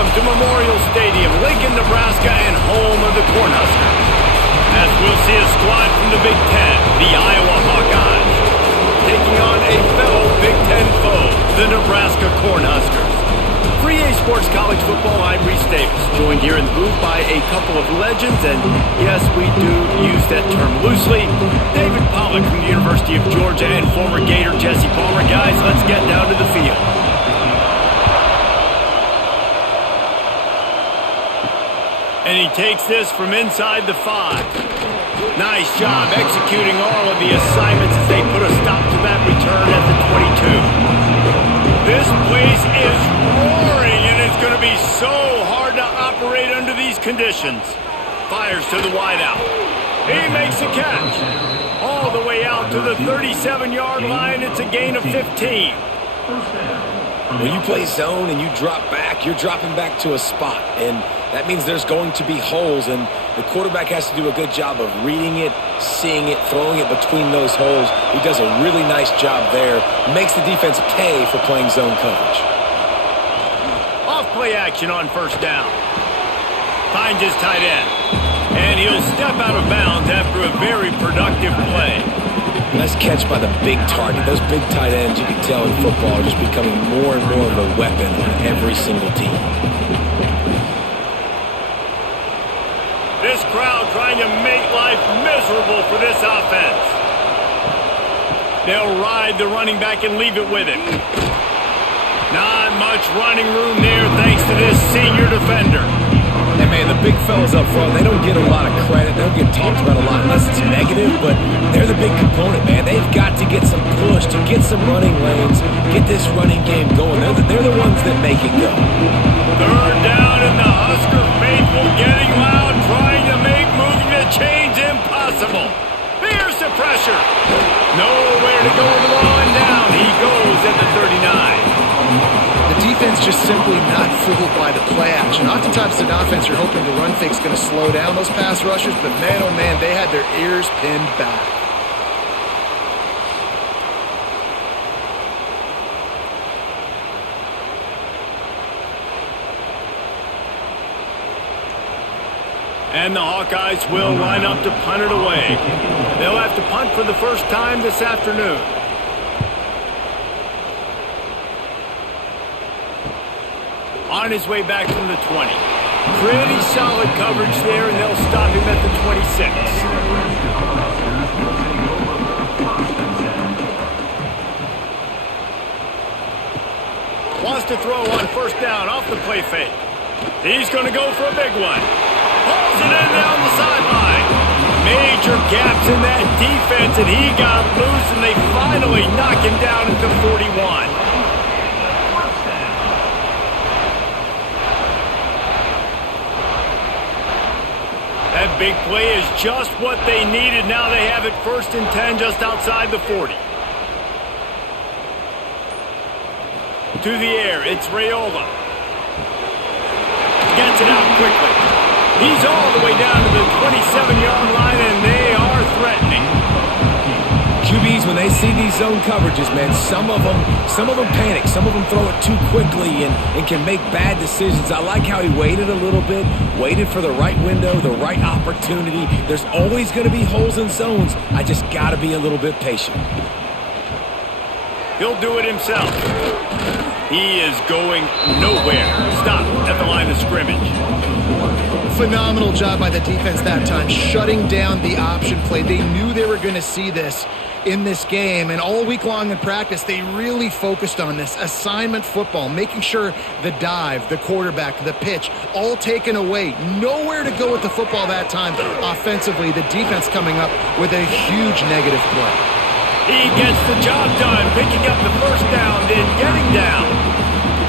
Welcome to Memorial Stadium, Lincoln, Nebraska, and home of the Cornhuskers. As we'll see a squad from the Big Ten, the Iowa Hawkeyes, taking on a fellow Big Ten foe, the Nebraska Cornhuskers. For EA Sports College Football, I'm Reese Davis, joined here in the booth by a couple of legends, and yes, we do use that term loosely. David Pollack from the University of Georgia and former Gator Jesse Palmer. Guys, let's get down to the field. And he takes this from inside the 5. Nice job executing all of the assignments as they put a stop to that return at the 22. This place is roaring, and it's going to be so hard to operate under these conditions. Fires to the wideout. He makes a catch. All the way out to the 37-yard line. It's a gain of 15. When you play zone and you drop back, you're dropping back to a spot. And that means there's going to be holes, and the quarterback has to do a good job of reading it, seeing it, throwing it between those holes. He does a really nice job there. Makes the defense pay for playing zone coverage. Off-play action on first down. Finds his tight end. And he'll step out of bounds after a very productive play. Nice catch by the big target. Those big tight ends, you can tell in football, are just becoming more and more of a weapon on every single team. This crowd trying to make life miserable for this offense. They'll ride the running back and leave it with him. Not much running room there thanks to this senior defender. Hey, man, the big fellas up front, they don't get a lot of credit. They don't get talked about a lot unless it's negative, but they're the big component, man. They've got to get some push, to get some running lanes, get this running game going. They're the ones that make it go. Third down, and the Husker faithful getting loud, trying to make moving the chains impossible. Here's the pressure. Nowhere to go with the line down. He goes at the 39. The defense just simply not fooled by the play action. Oftentimes, an offense, you're hoping the run fake's going to slow down those pass rushers, but man, oh man, they had their ears pinned back. And the Hawkeyes will line up to punt it away. They'll have to punt for the first time this afternoon. On his way back from the 20. Pretty solid coverage there, and they'll stop him at the 26. Wants to throw on first down off the play fake. He's going to go for a big one. Pulls it in down the sideline. Major gaps in that defense, and he got loose, and they finally knock him down at the 41. That big play is just what they needed. Now they have it 1st and 10 just outside the 40. To the air, it's Raiola. Gets it out quickly. He's all the way down to the 27-yard line, and they are threatening. QBs, when they see these zone coverages, man, some of them panic. Some of them throw it too quickly and can make bad decisions. I like how he waited a little bit, waited for the right window, the right opportunity. There's always going to be holes in zones. I just got to be a little bit patient. He'll do it himself. He is going nowhere. Stop at the line of scrimmage. Phenomenal job by the defense that time, shutting down the option play. They knew they were going to see this in this game, and all week long in practice, they really focused on this assignment football, making sure the dive, the quarterback, the pitch, all taken away. Nowhere to go with the football that time. Offensively, the defense coming up with a huge negative play. He gets the job done, picking up the first down, then getting down.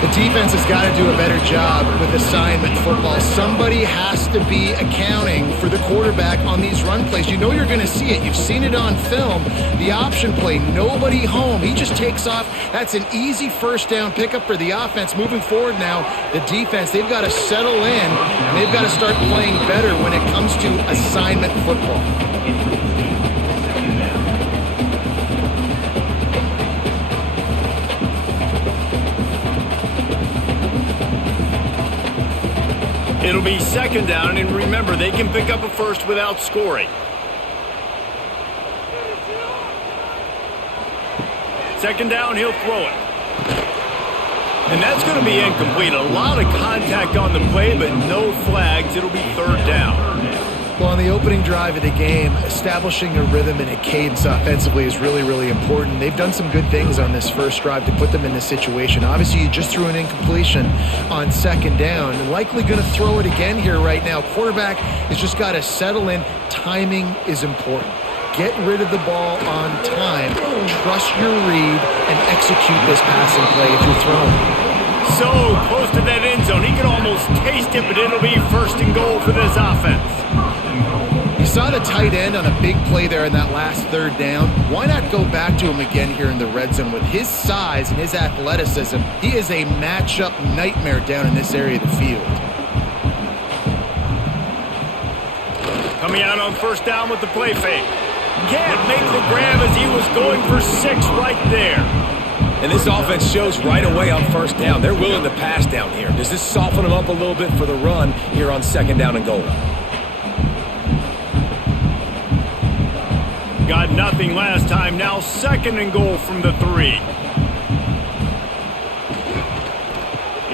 The defense has got to do a better job with assignment football. Somebody has to be accounting for the quarterback on these run plays. You know you're going to see it. You've seen it on film. The option play, nobody home. He just takes off. That's an easy first down pickup for the offense. Moving forward now, the defense, they've got to settle in, and they've got to start playing better when it comes to assignment football. It'll be second down, and remember, they can pick up a first without scoring. Second down, he'll throw it. And that's going to be incomplete. A lot of contact on the play, but no flags. It'll be third down. Well, on the opening drive of the game, establishing a rhythm and a cadence offensively is really, really important. They've done some good things on this first drive to put them in this situation. Obviously, you just threw an incompletion on second down. Likely going to throw it again here right now. Quarterback has just got to settle in. Timing is important. Get rid of the ball on time. Trust your read and execute this passing play if you're throwing. So close to that end zone. He can almost taste it, but it'll be first and goal for this offense. You saw the tight end on a big play there in that last third down. Why not go back to him again here in the red zone? With his size and his athleticism, he is a matchup nightmare down in this area of the field. Coming out on first down with the play fake. Can't make the grab as he was going for 6 right there. And this offense shows right away on first down. They're willing to pass down here. Does this soften them up a little bit for the run here on second down and goal? Got nothing last time. Now second and goal from the 3.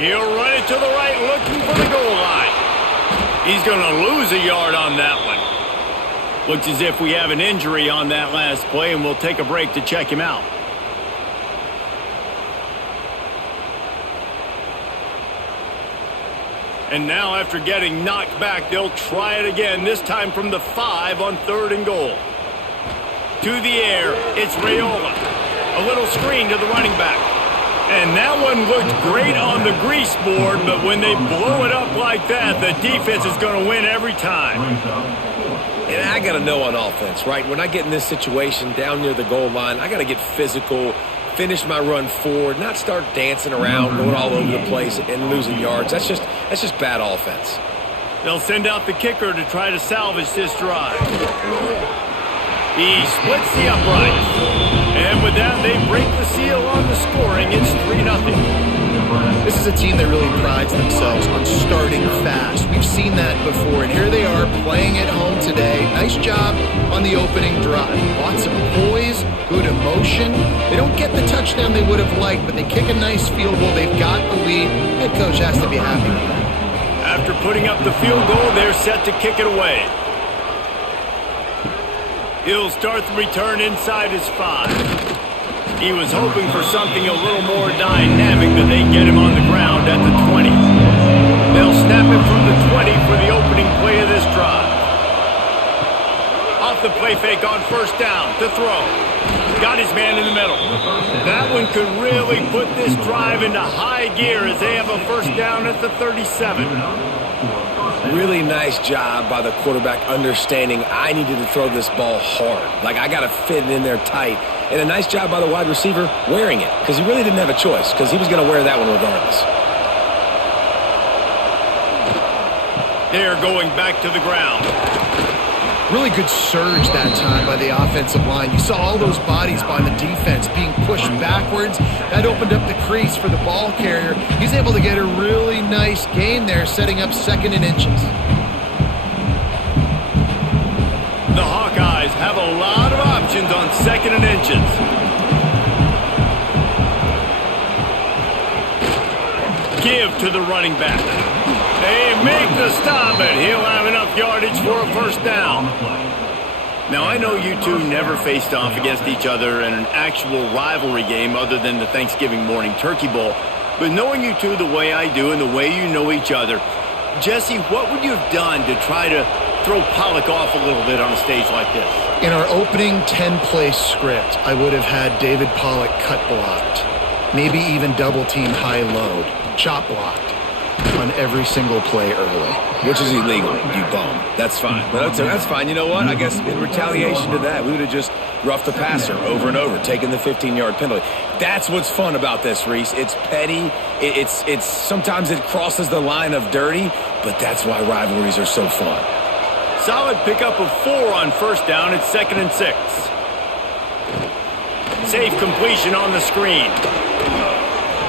He'll run it to the right, looking for the goal line. He's going to lose a yard on that one. Looks as if we have an injury on that last play, and we'll take a break to check him out. And now, after getting knocked back, they'll try it again, this time from the 5 on third and goal. To the air, it's Raiola. A little screen to the running back. And that one looked great on the grease board, but when they blow it up like that, the defense is going to win every time. And I got to know on offense, right? When I get in this situation down near the goal line, I got to get physical, finish my run forward, not start dancing around, going all over the place and losing yards. That's just bad offense. They'll send out the kicker to try to salvage this drive. He splits the uprights. And with that, they break the seal on the scoring. It's 3-0. This is a team that really prides themselves on starting fast. We've seen that before, and here they are playing at home today. Nice job on the opening drive. Lots of poise, good emotion. They don't get the touchdown they would have liked, but they kick a nice field goal. They've got the lead. Head coach has to be happy with that. After putting up the field goal, they're set to kick it away. He'll start the return inside his 5. He was hoping for something a little more dynamic, but they get him on the ground at the 20. They'll snap it from the 20 for the opening play of this drive. Off the play fake on first down to throw. Got his man in the middle. That one could really put this drive into high gear as they have a first down at the 37. Really nice job by the quarterback understanding I needed to throw this ball hard. Like, I got to fit it in there tight. And a nice job by the wide receiver wearing it, because he really didn't have a choice, because he was going to wear that one regardless. They're going back to the ground. Really good surge that time by the offensive line. You saw all those bodies by the defense being pushed backwards. That opened up the crease for the ball carrier. He's able to get a really nice gain there, setting up second and inches. The Hawkeyes have a lot of options on second and inches. Give to the running back. They make the stop, and he'll have enough yardage for a first down. Now, I know you two never faced off against each other in an actual rivalry game other than the Thanksgiving morning turkey bowl. But knowing you two the way I do and the way you know each other, Jesse, what would you have done to try to throw Pollock off a little bit on a stage like this? In our opening 10-play script, I would have had David Pollock cut blocked. Maybe even double-team high load. Chop blocked on every single play early. Which is illegal, you bum. That's fine. That's fine. You know what? I guess in retaliation to that, we would have just roughed the passer over and over, taking the 15-yard penalty. That's what's fun about this, Reese. It's petty. It's sometimes it crosses the line of dirty, but that's why rivalries are so fun. Solid pickup of 4 on first down. It's 2nd and 6. Safe completion on the screen.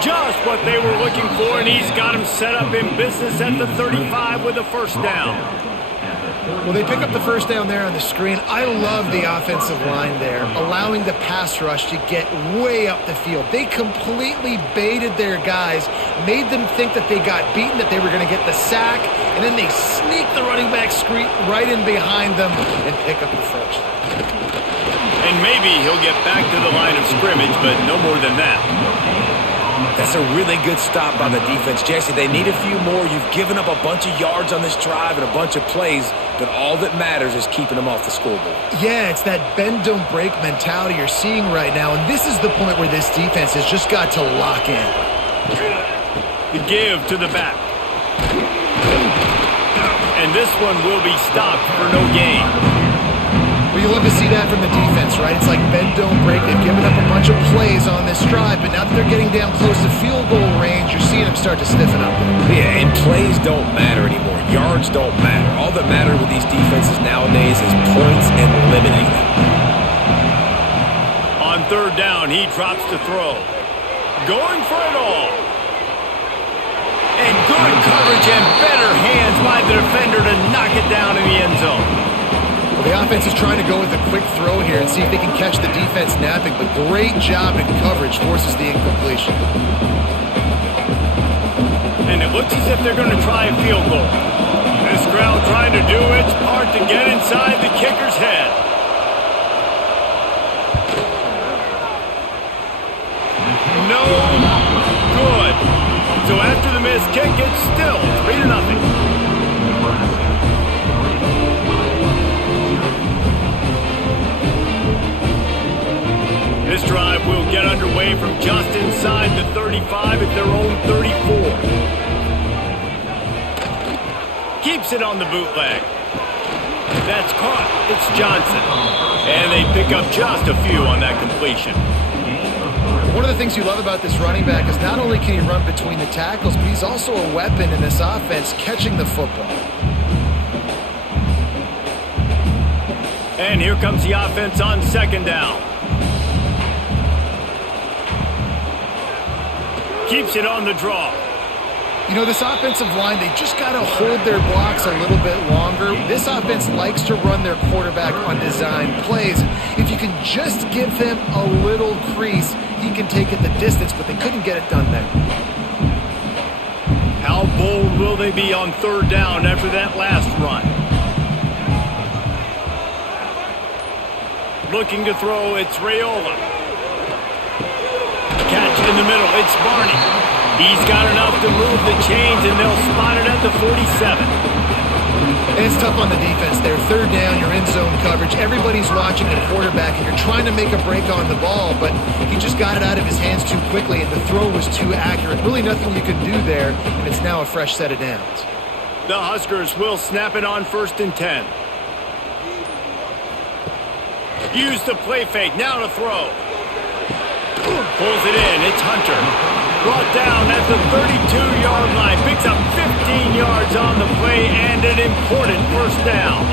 Just what they were looking for, and he's got him set up in business at the 35 with a first down. Well, they pick up the first down there on the screen. I love the offensive line there, allowing the pass rush to get way up the field. They completely baited their guys, made them think that they got beaten, that they were going to get the sack, and then they sneak the running back screen right in behind them and pick up the first. And maybe he'll get back to the line of scrimmage, but no more than that. That's a really good stop by the defense. Jesse, they need a few more. You've given up a bunch of yards on this drive and a bunch of plays, but all that matters is keeping them off the scoreboard. Yeah, it's that bend, don't break mentality you're seeing right now, and this is the point where this defense has just got to lock in. The give to the back. And this one will be stopped for no gain. Well, you love to see that from the defense, right? It's like bend, don't break. They've given up a bunch of plays on this drive, but now that they're getting down close to field goal range, you're seeing them start to stiffen up. Yeah, and plays don't matter anymore. Yards don't matter. All that matters with these defenses nowadays is points and limiting them. On third down, he drops to throw. Going for it all. And good coverage and better hands by the defender to knock it down in the end zone. Well, the offense is trying to go with a quick throw here and see if they can catch the defense napping, but great job in coverage forces the incompletion. And it looks as if they're going to try a field goal. This crowd trying to do its part to get inside the kicker's head. No good. So after the missed kick, it's still 3-0. This drive will get underway from just inside the 35 at their own 34. Keeps it on the bootleg. That's caught. It's Johnson. And they pick up just a few on that completion. One of the things you love about this running back is not only can he run between the tackles, but he's also a weapon in this offense catching the football. And here comes the offense on second down. Keeps it on the draw. You know, this offensive line, they just got to hold their blocks a little bit longer. This offense likes to run their quarterback on design plays. If you can just give him a little crease, he can take it the distance, but they couldn't get it done there. How bold will they be on third down after that last run? Looking to throw, it's Raiola. Catch in the middle, it's Barney. He's got enough to move the chains, and they'll spot it at the 47. And it's tough on the defense there. Third down, you're in zone coverage. Everybody's watching the quarterback, and you're trying to make a break on the ball, but he just got it out of his hands too quickly, and the throw was too accurate. Really nothing you can do there, and it's now a fresh set of downs. The Huskers will snap it on 1st and 10. Use the play fake, now to throw. Pulls it in, it's Hunter. Brought down at the 32-yard line. Picks up 15 yards on the play and an important first down.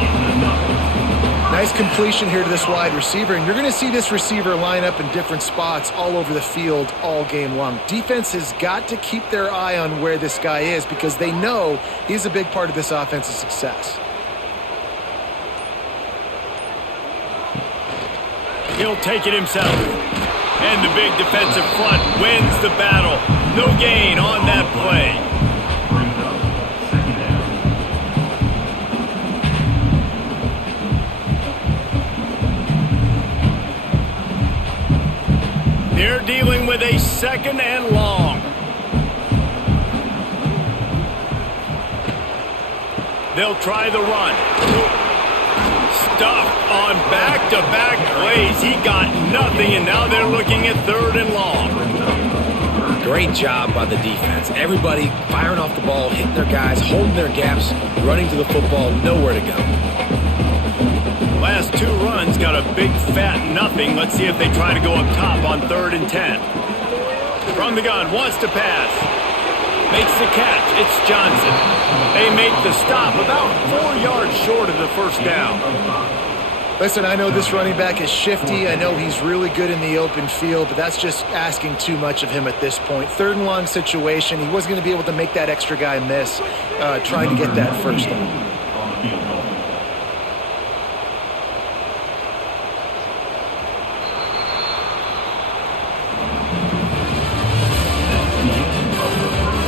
Nice completion here to this wide receiver, and you're going to see this receiver line up in different spots all over the field all game long. Defense has got to keep their eye on where this guy is because they know he's a big part of this offense's success. He'll take it himself. And the big defensive front wins the battle. No gain on that play. They're dealing with a 2nd and long. They'll try the run. Stuffed on back-to-back plays. He got nothing, and now they're looking at 3rd and long. Great job by the defense. Everybody firing off the ball, hitting their guys, holding their gaps, running to the football, nowhere to go. Last 2 runs got a big fat nothing. Let's see if they try to go up top on 3rd and 10. From the gun, wants to pass. Makes the catch. It's Johnson. They make the stop about 4 yards short of the first down. Listen, I know this running back is shifty. I know he's really good in the open field, but that's just asking too much of him at this point. 3rd and long situation. He wasn't going to be able to make that extra guy miss trying to get that first down.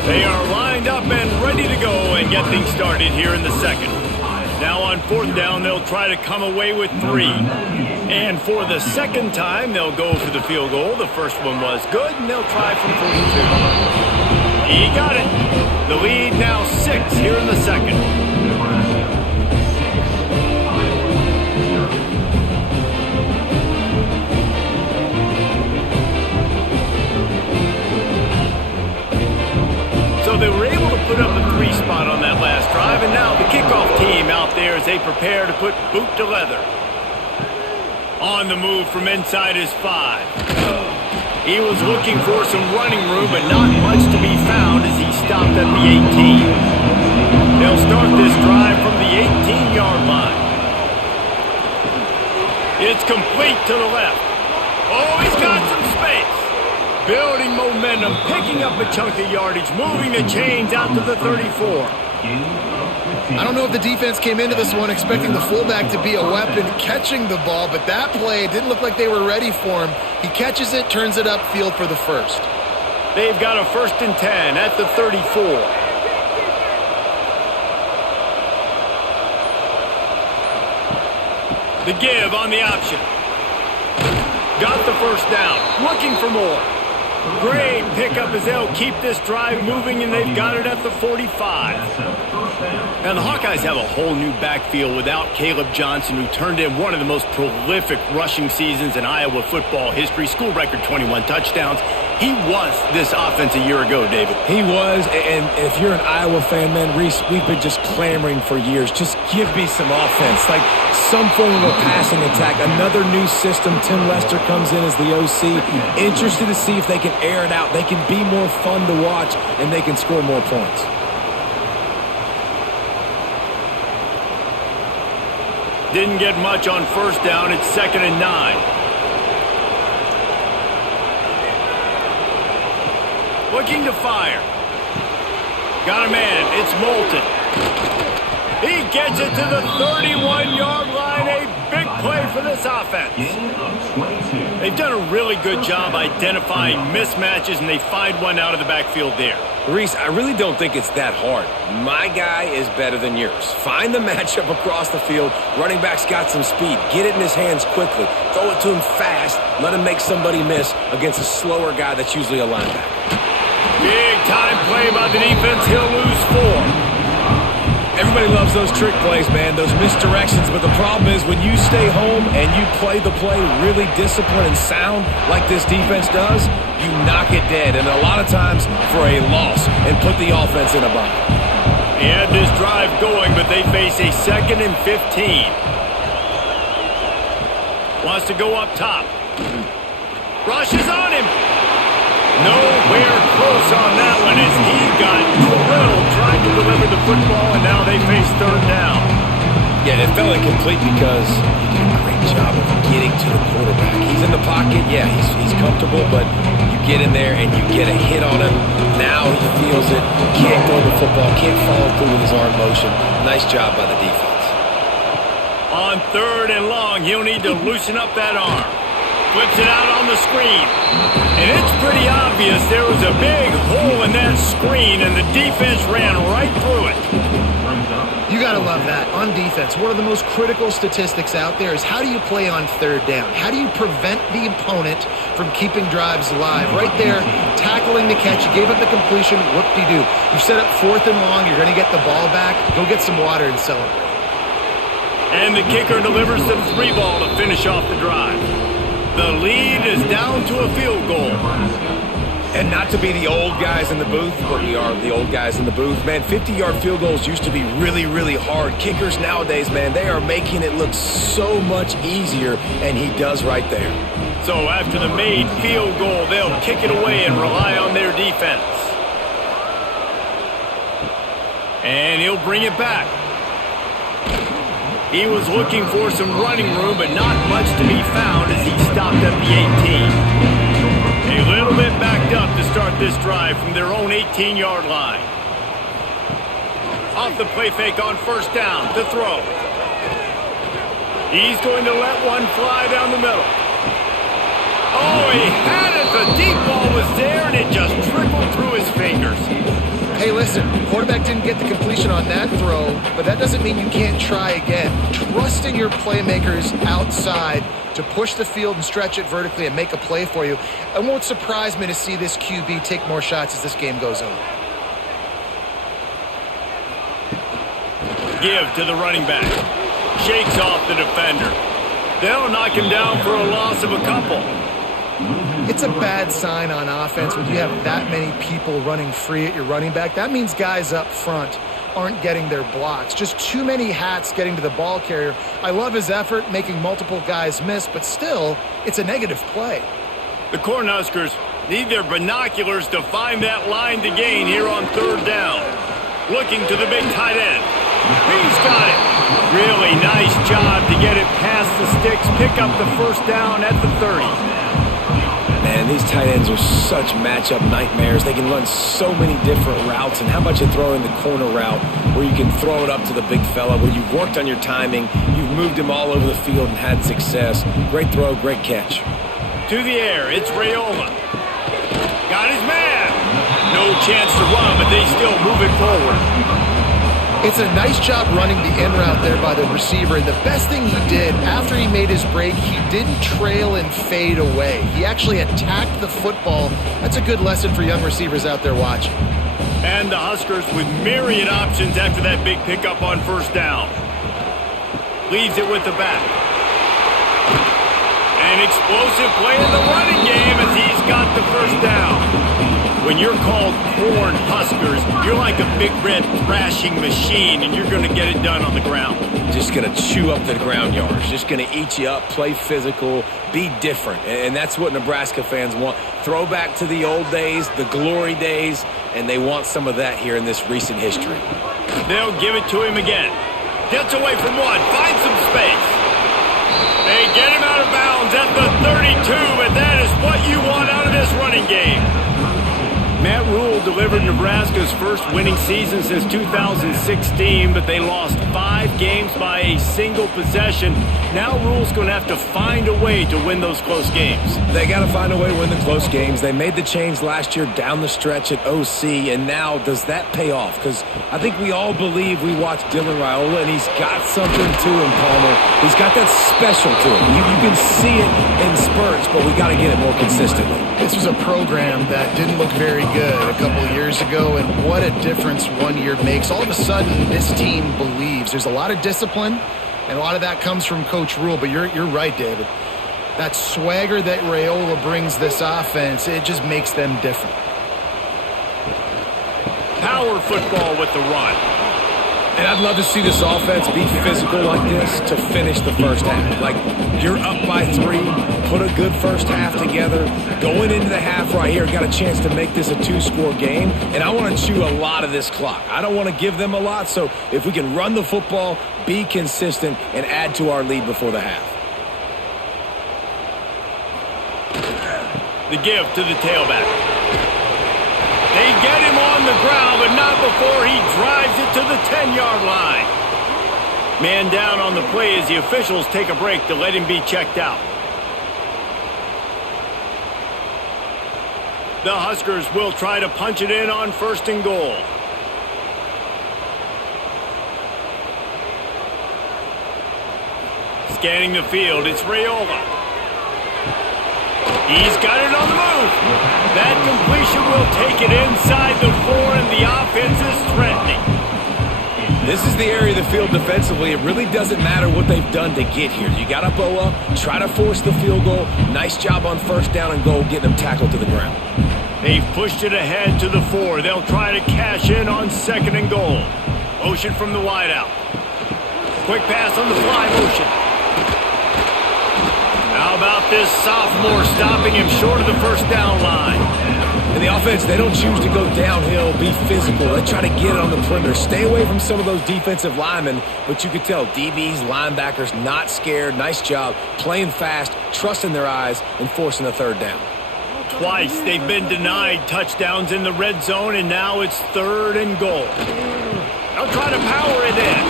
They are lined up and ready to go and get things started here in the second. Now on 4th down, they'll try to come away with 3. And for the second time, they'll go for the field goal. The first one was good, and they'll try from 42. He got it. The lead now 6 here in the second. So they were able to put up a 3 spot on that last drive, and now the kickoff team out there as they prepare to put boot to leather. On the move from inside his 5. He was looking for some running room, but not much to be found as he stopped at the 18. They'll start this drive from the 18-yard line. It's complete to the left. Oh, he's got some space. Building momentum, picking up a chunk of yardage, moving the chains out to the 34. I don't know if the defense came into this one expecting the fullback to be a weapon catching the ball, but that play didn't look like they were ready for him. He catches it, turns it upfield for the first. They've got a 1st and 10 at the 34. The give on the option. Got the first down, looking for more. Great pickup as they'll keep this drive moving, and they've got it at the 45. Now, the Hawkeyes have a whole new backfield without Caleb Johnson, who turned in one of the most prolific rushing seasons in Iowa football history. School record 21 touchdowns. He was this offense a year ago, David. He was, and if you're an Iowa fan, man, Reese, we've been just clamoring for years. Just give me some offense, like some form of a passing attack. Another new system. Tim Lester comes in as the OC. Interested to see if they can air it out. They can be more fun to watch, and they can score more points. Didn't get much on 1st down. It's 2nd and 9. Looking to fire. Got a man. It's Moulton. He gets it to the 31-yard line. A big play for this offense. They've done a really good job identifying mismatches, and they find one out of the backfield there. Reese, I really don't think it's that hard. My guy is better than yours. Find the matchup across the field. Running back's got some speed. Get it in his hands quickly. Throw it to him fast. Let him make somebody miss against a slower guy that's usually a linebacker. Big time play by the defense. He'll lose 4. Everybody loves those trick plays, man, those misdirections, but the problem is when you stay home and you play the play really disciplined and sound like this defense does, you knock it dead, and a lot of times for a loss, and put the offense in a bind. He had this drive going, but they face a 2nd and 15. Wants to go up top. Rushes on him. Nowhere close on that one as he got drilled trying to deliver the football, and now they face 3rd down. Yeah, it felt incomplete because he did a great job of getting to the quarterback. He's in the pocket. Yeah, he's comfortable, but you get in there and you get a hit on him. Now he feels it. Can't throw the football. Can't follow through with his arm motion. Nice job by the defense. On 3rd and long, he'll need to loosen up that arm. Flips it out on the screen. And it's pretty obvious there was a big hole in that screen, and the defense ran right through it. You got to love that. On defense, one of the most critical statistics out there is how do you play on 3rd down? How do you prevent the opponent from keeping drives alive? Right there, tackling the catch. You gave up the completion. Whoop-de-doo. You set up 4th and long. You're going to get the ball back. Go get some water and celebrate. And the kicker delivers the 3 ball to finish off the drive. The lead is down to a field goal. And not to be the old guys in the booth, but we are the old guys in the booth. Man, 50-yard field goals used to be really, really hard. Kickers nowadays, man, they are making it look so much easier, and he does right there. So after the made field goal, they'll kick it away and rely on their defense. And he'll bring it back. He was looking for some running room, but not much to be found as he stopped at the 18. A little bit backed up to start this drive from their own 18-yard line. Off the play fake on first down to throw. He's going to let one fly down the middle. Oh, he had it. The deep ball was there, and it just trickled through his fingers. Hey, listen, quarterback didn't get the completion on that throw, but that doesn't mean you can't try again. Trusting your playmakers outside to push the field and stretch it vertically and make a play for you. It won't surprise me to see this QB take more shots as this game goes on. Give to the running back. Shakes off the defender. They'll knock him down for a loss of a couple. It's a bad sign on offense when you have that many people running free at your running back. That means guys up front aren't getting their blocks. Just too many hats getting to the ball carrier. I love his effort, making multiple guys miss, but still, it's a negative play. The Cornhuskers need their binoculars to find that line to gain here on third down. Looking to the big tight end. He's got it. Really nice job to get it past the sticks, pick up the first down at the 30. Man, these tight ends are such matchup nightmares. They can run so many different routes, and how about you throw in the corner route where you can throw it up to the big fella, where you've worked on your timing, you've moved him all over the field and had success. Great throw, great catch. To the air, it's Raiola. Got his man. No chance to run, but they still move it forward. It's a nice job running the in route there by the receiver, and the best thing he did after he made his break, he didn't trail and fade away. He actually attacked the football. That's a good lesson for young receivers out there watching. And the Huskers with myriad options after that big pickup on first down. Leaves it with the back. An explosive play in the running game as he's got the first down. When you're called Corn Huskers, you're like a big red thrashing machine, and you're going to get it done on the ground. Just going to chew up the ground yards. Just going to eat you up, play physical, be different. And that's what Nebraska fans want. Throwback to the old days, the glory days, and they want some of that here in this recent history. They'll give it to him again. Gets away from one, finds some space. They get him out of bounds at the 32, and that is what you want out of this running game. Matt Rule delivered Nebraska's first winning season since 2016, but they lost 5 games by a single possession. Now Rule's going to have to find a way to win those close games. They got to find a way to win the close games. They made the change last year down the stretch at OC, and now does that pay off? Because I think we all believe we watched Dylan Raiola, and he's got something to him, Palmer. He's got that special to him. You can see it in spurts, but we got to get it more consistently. This was a program that didn't look very good a couple of years ago, and what a difference 1 year makes. All of a sudden, this team believes. There's a lot of discipline, and a lot of that comes from Coach Rule, but you're right, David. That swagger that Raiola brings this offense, it just makes them different. Power football with the run. And I'd love to see this offense be physical like this to finish the first half. Like, you're up by 3, put a good first half together. Going into the half right here, got a chance to make this a 2-score game. And I want to chew a lot of this clock. I don't want to give them a lot, so if we can run the football, be consistent, and add to our lead before the half. The give to the tailback. They get him on the ground, but not before he drives it to the 10-yard line. Man down on the play as the officials take a break to let him be checked out. The Huskers will try to punch it in on 1st and goal. Scanning the field, it's Raiola. He's got it on the move. That completion will take it inside the 4, and the offense is threatening. This is the area of the field defensively. It really doesn't matter what they've done to get here. You got to bow up, try to force the field goal. Nice job on 1st down and goal, getting them tackled to the ground. They've pushed it ahead to the 4. They'll try to cash in on 2nd and goal. Motion from the wideout. Quick pass on the fly motion. How about this sophomore stopping him short of the 1st down line? And the offense, they don't choose to go downhill, be physical. They try to get it on the perimeter. Stay away from some of those defensive linemen, but you could tell DBs, linebackers, not scared. Nice job playing fast, trusting their eyes, and forcing a third down. Twice they've been denied touchdowns in the red zone, and now it's 3rd and goal. They'll try to power it in.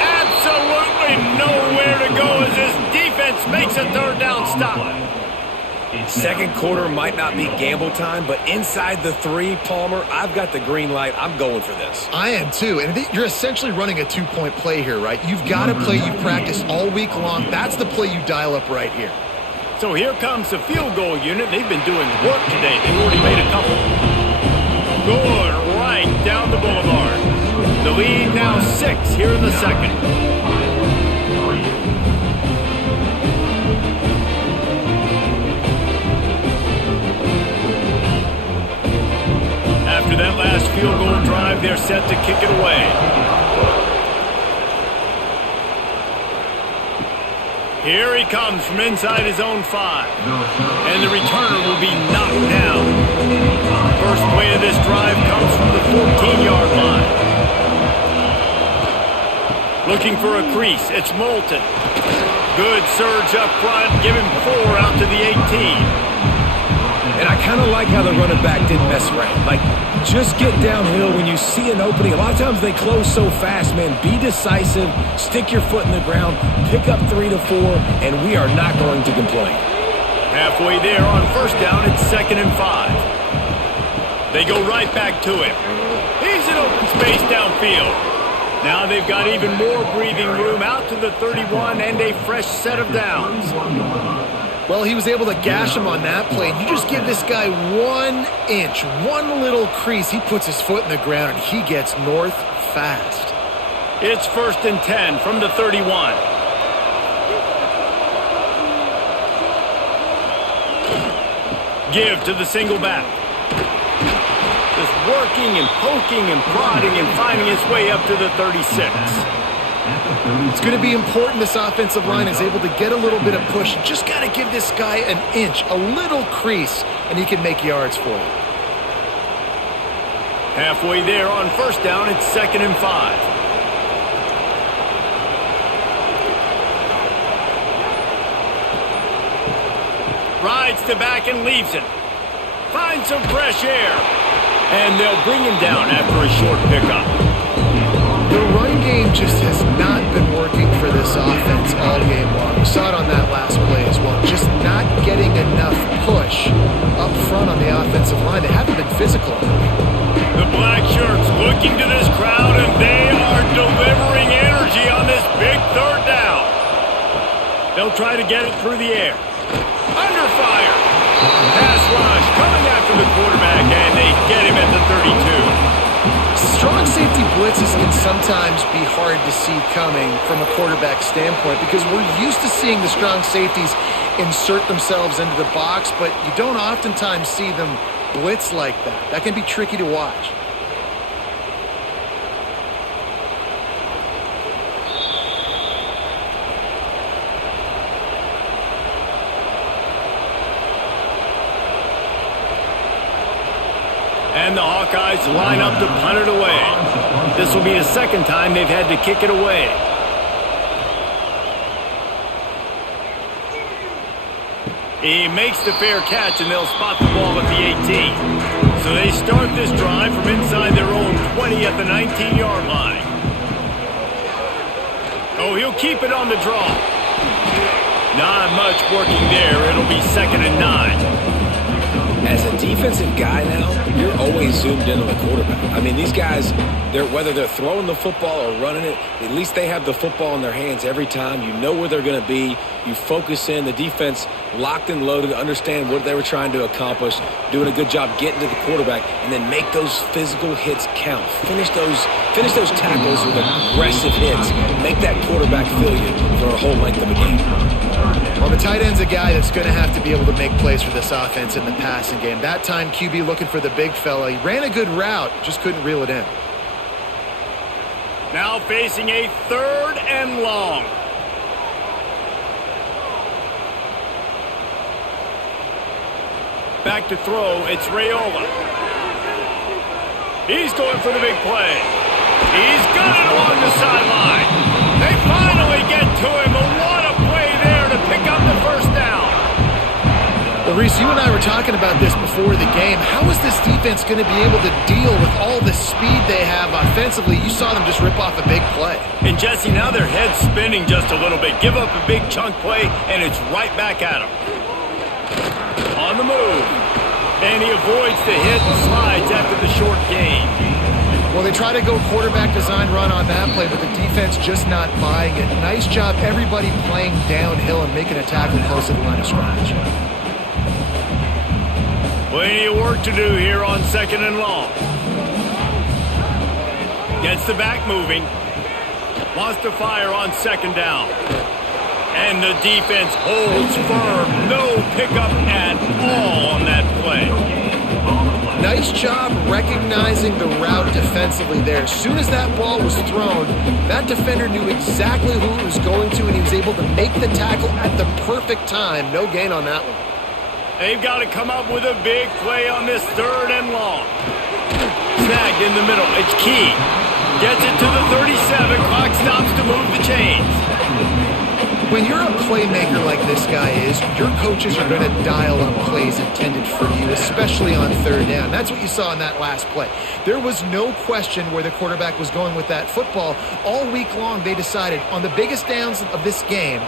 Absolutely nowhere to go as this defense makes a 3rd down stop. Second quarter might not be gamble time, but inside the 3, Palmer, I've got the green light. I'm going for this. I am too. And you're essentially running a 2-point play here, right? You've got a play you've practiced all week long. That's the play you dial up right here. So here comes the field goal unit. They've been doing work today. They've already made a couple. Good right down the boulevard. The lead now 6 here in the second. After that last field goal drive, they're set to kick it away. Here he comes from inside his own 5. And the returner will be knocked down. First play of this drive comes from the 14-yard line. Looking for a crease. It's Moulton. Good surge up front. Give him 4 out to the 18. And I kind of like how the running back didn't mess around. Like, just get downhill when you see an opening. A lot of times they close so fast, man. Be decisive, stick your foot in the ground, pick up 3 to 4, and we are not going to complain. Halfway there on first down, it's 2nd and 5. They go right back to him. He's in open space downfield. Now they've got even more breathing room out to the 31 and a fresh set of downs. Well, he was able to gash him on that play. You just give this guy 1 inch, one little crease. He puts his foot in the ground, and he gets north fast. It's 1st and 10 from the 31. Give to the single back. Just working and poking and prodding and finding his way up to the 36. It's going to be important this offensive line is able to get a little bit of push. You just got to give this guy an inch, a little crease, and he can make yards for you. Halfway there on first down, it's 2nd and 5. Rides to back and leaves it. Finds some fresh air. And they'll bring him down after a short pickup. The run game just has not been working for this offense all game long. We saw it on that last play as well. Just not getting enough push up front on the offensive line. They haven't been physical. The black shirts looking to this crowd, and they are delivering energy on this big 3rd down. They'll try to get it through the air. Under fire. Pass rush coming after the quarterback, and they get him at the 32. Strong safety blitzes can sometimes be hard to see coming from a quarterback standpoint because we're used to seeing the strong safeties insert themselves into the box, but you don't oftentimes see them blitz like that. That can be tricky to watch. And the Hawkeyes line up to punt it away. This will be the 2nd time they've had to kick it away. He makes the fair catch, and they'll spot the ball at the 18. So they start this drive from inside their own 20 at the 19-yard line. Oh, he'll keep it on the draw. Not much working there. It'll be 2nd and 9. As a defensive guy now, you're always zoomed in on the quarterback. I mean, these guys, whether they're throwing the football or running it, at least they have the football in their hands every time. You know where they're going to be. You focus in. The defense locked and loaded to understand what they were trying to accomplish, doing a good job getting to the quarterback, and then make those physical hits count. Finish those tackles with aggressive hits. Make that quarterback feel you for a whole length of a game. Well, the tight end's a guy that's going to have to be able to make plays for this offense in the passing game. That time, QB looking for the big fella. He ran a good route, just couldn't reel it in. Now facing a 3rd and long. Back to throw, it's Raiola. He's going for the big play. He's got it along the sideline. They finally get to him. What a play there to pick up the first down. Well, Reese, you and I were talking about this before the game. How is this defense going to be able to deal with all the speed they have offensively? You saw them just rip off a big play. And, Jesse, now their head's spinning just a little bit. Give up a big chunk play, and it's right back at them. On the move. And he avoids the hit and slides after the short gain. Well, they try to go quarterback design run on that play, but the defense just not buying it. Nice job, everybody playing downhill and making a tackle close to the line of scrimmage. Plenty of work to do here on 2nd and long. Gets the back moving. Wants to fire on 2nd down. And the defense holds firm. No pickup at all on that play. Nice job recognizing the route defensively there. As soon as that ball was thrown, that defender knew exactly who it was going to, and he was able to make the tackle at the perfect time. No gain on that one. They've got to come up with a big play on this 3rd and long. Snagged in the middle. It's key. Gets it to the 37. Clock stops to move the chains. When you're a playmaker like this guy is, your coaches are going to dial up plays intended for you, especially on 3rd down. That's what you saw in that last play. There was no question where the quarterback was going with that football. All week long, they decided on the biggest downs of this game,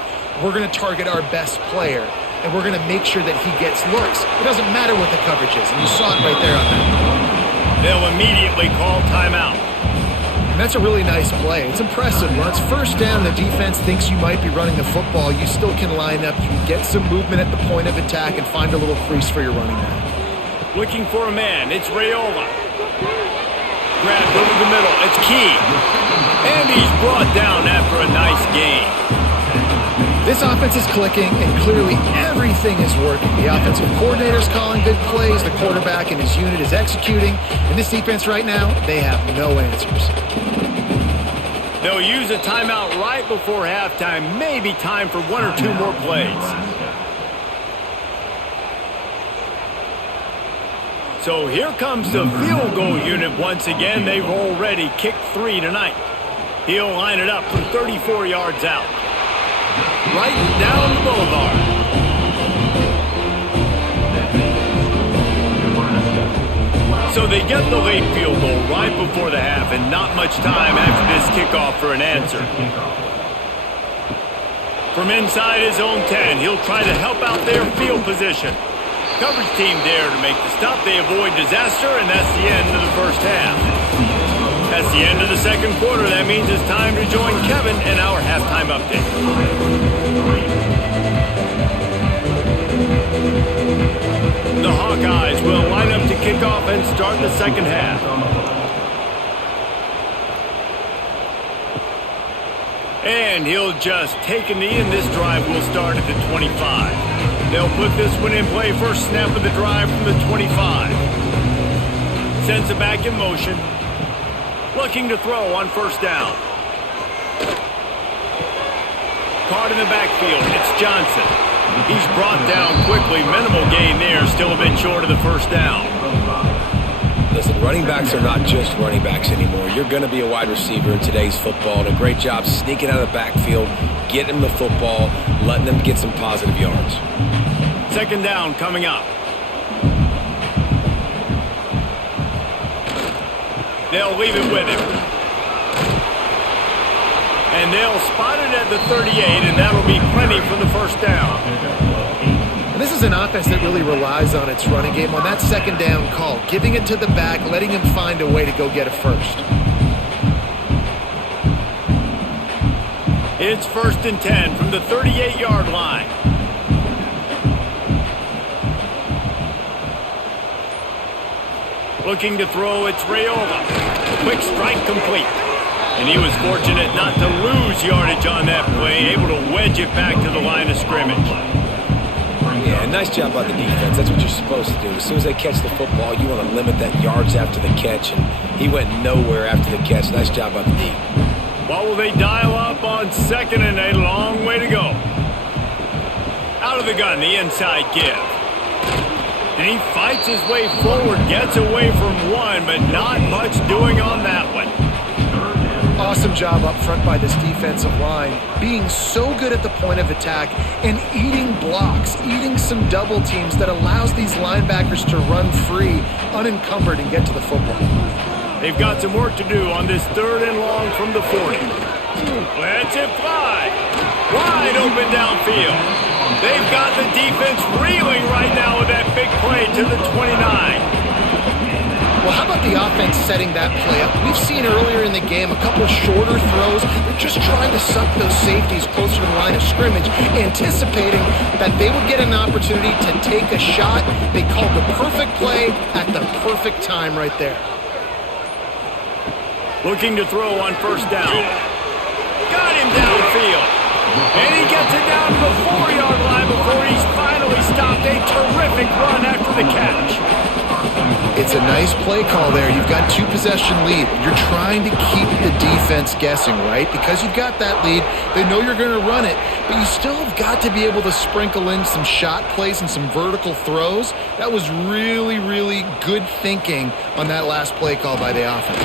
we're going to target our best player, and we're going to make sure that he gets looks. It doesn't matter what the coverage is, and you saw it right there on that. They'll immediately call timeout. And that's a really nice play. It's impressive. When it's 1st down, the defense thinks you might be running the football. You still can line up. You can get some movement at the point of attack and find a little crease for your running back. Looking for a man. It's Raiola. Grabbed over the middle. It's Key. And he's brought down after a nice gain. This offense is clicking, and clearly everything is working. The offensive coordinator's calling good plays. The quarterback and his unit is executing. And this defense right now, they have no answers. They'll use a timeout right before halftime. Maybe time for 1 or 2 more plays. So here comes the field goal unit once again. They've already kicked 3 tonight. He'll line it up from 34 yards out. Right down the boulevard. So they get the late field goal right before the half, and not much time after this kickoff for an answer. From inside his own 10, he'll try to help out their field position. Coverage team there to make the stop. They avoid disaster, and that's the end of the first half. That's the end of the 2nd quarter. That means it's time to join Kevin in our halftime update. The Hawkeyes will line up to kick off and start the 2nd half. And he'll just take a knee, and this drive will start at the 25. They'll put this one in play. First snap of the drive from the 25. Sends it back in motion. Looking to throw on 1st down. Caught in the backfield. It's Johnson. He's brought down quickly. Minimal gain there. Still a bit short of the 1st down. Listen, running backs are not just running backs anymore. You're going to be a wide receiver in today's football. And a great job sneaking out of the backfield, getting them the football, letting them get some positive yards. 2nd down coming up. They'll leave it with him. And they'll spot it at the 38, and that'll be plenty for the 1st down. And this is an offense that really relies on its running game on that 2nd down call, giving it to the back, letting him find a way to go get a first. It's 1st and 10 from the 38-yard line. Looking to throw, it's Raiola. Quick strike complete. And he was fortunate not to lose yardage on that play, able to wedge it back to the line of scrimmage. Yeah, nice job by the defense. That's what you're supposed to do. As soon as they catch the football, you want to limit that yards after the catch, and he went nowhere after the catch. Nice job by the D. What will they dial up on 2nd and a long way to go? Out of the gun, the inside give. And he fights his way forward, gets away from one, but not much doing on that one. Awesome job up front by this defensive line, being so good at the point of attack and eating blocks, eating some double teams that allows these linebackers to run free, unencumbered, and get to the football. They've got some work to do on this 3rd and long from the 40. Lets it fly. Wide open downfield. They've got the defense reeling right now with that big play to the 29. Well, how about the offense setting that play up? We've seen earlier in the game a couple shorter throws. They're just trying to suck those safeties closer to the line of scrimmage, anticipating that they would get an opportunity to take a shot. They called the perfect play at the perfect time right there. Looking to throw on 1st down. Got him downfield. And he gets it down to the 4-yard line before he's finally stopped. A terrific run after the catch. It's a nice play call there. You've got 2-possession lead. You're trying to keep the defense guessing, right? Because you've got that lead, they know you're going to run it, but you still have got to be able to sprinkle in some shot plays and some vertical throws. That was really, really good thinking on that last play call by the offense.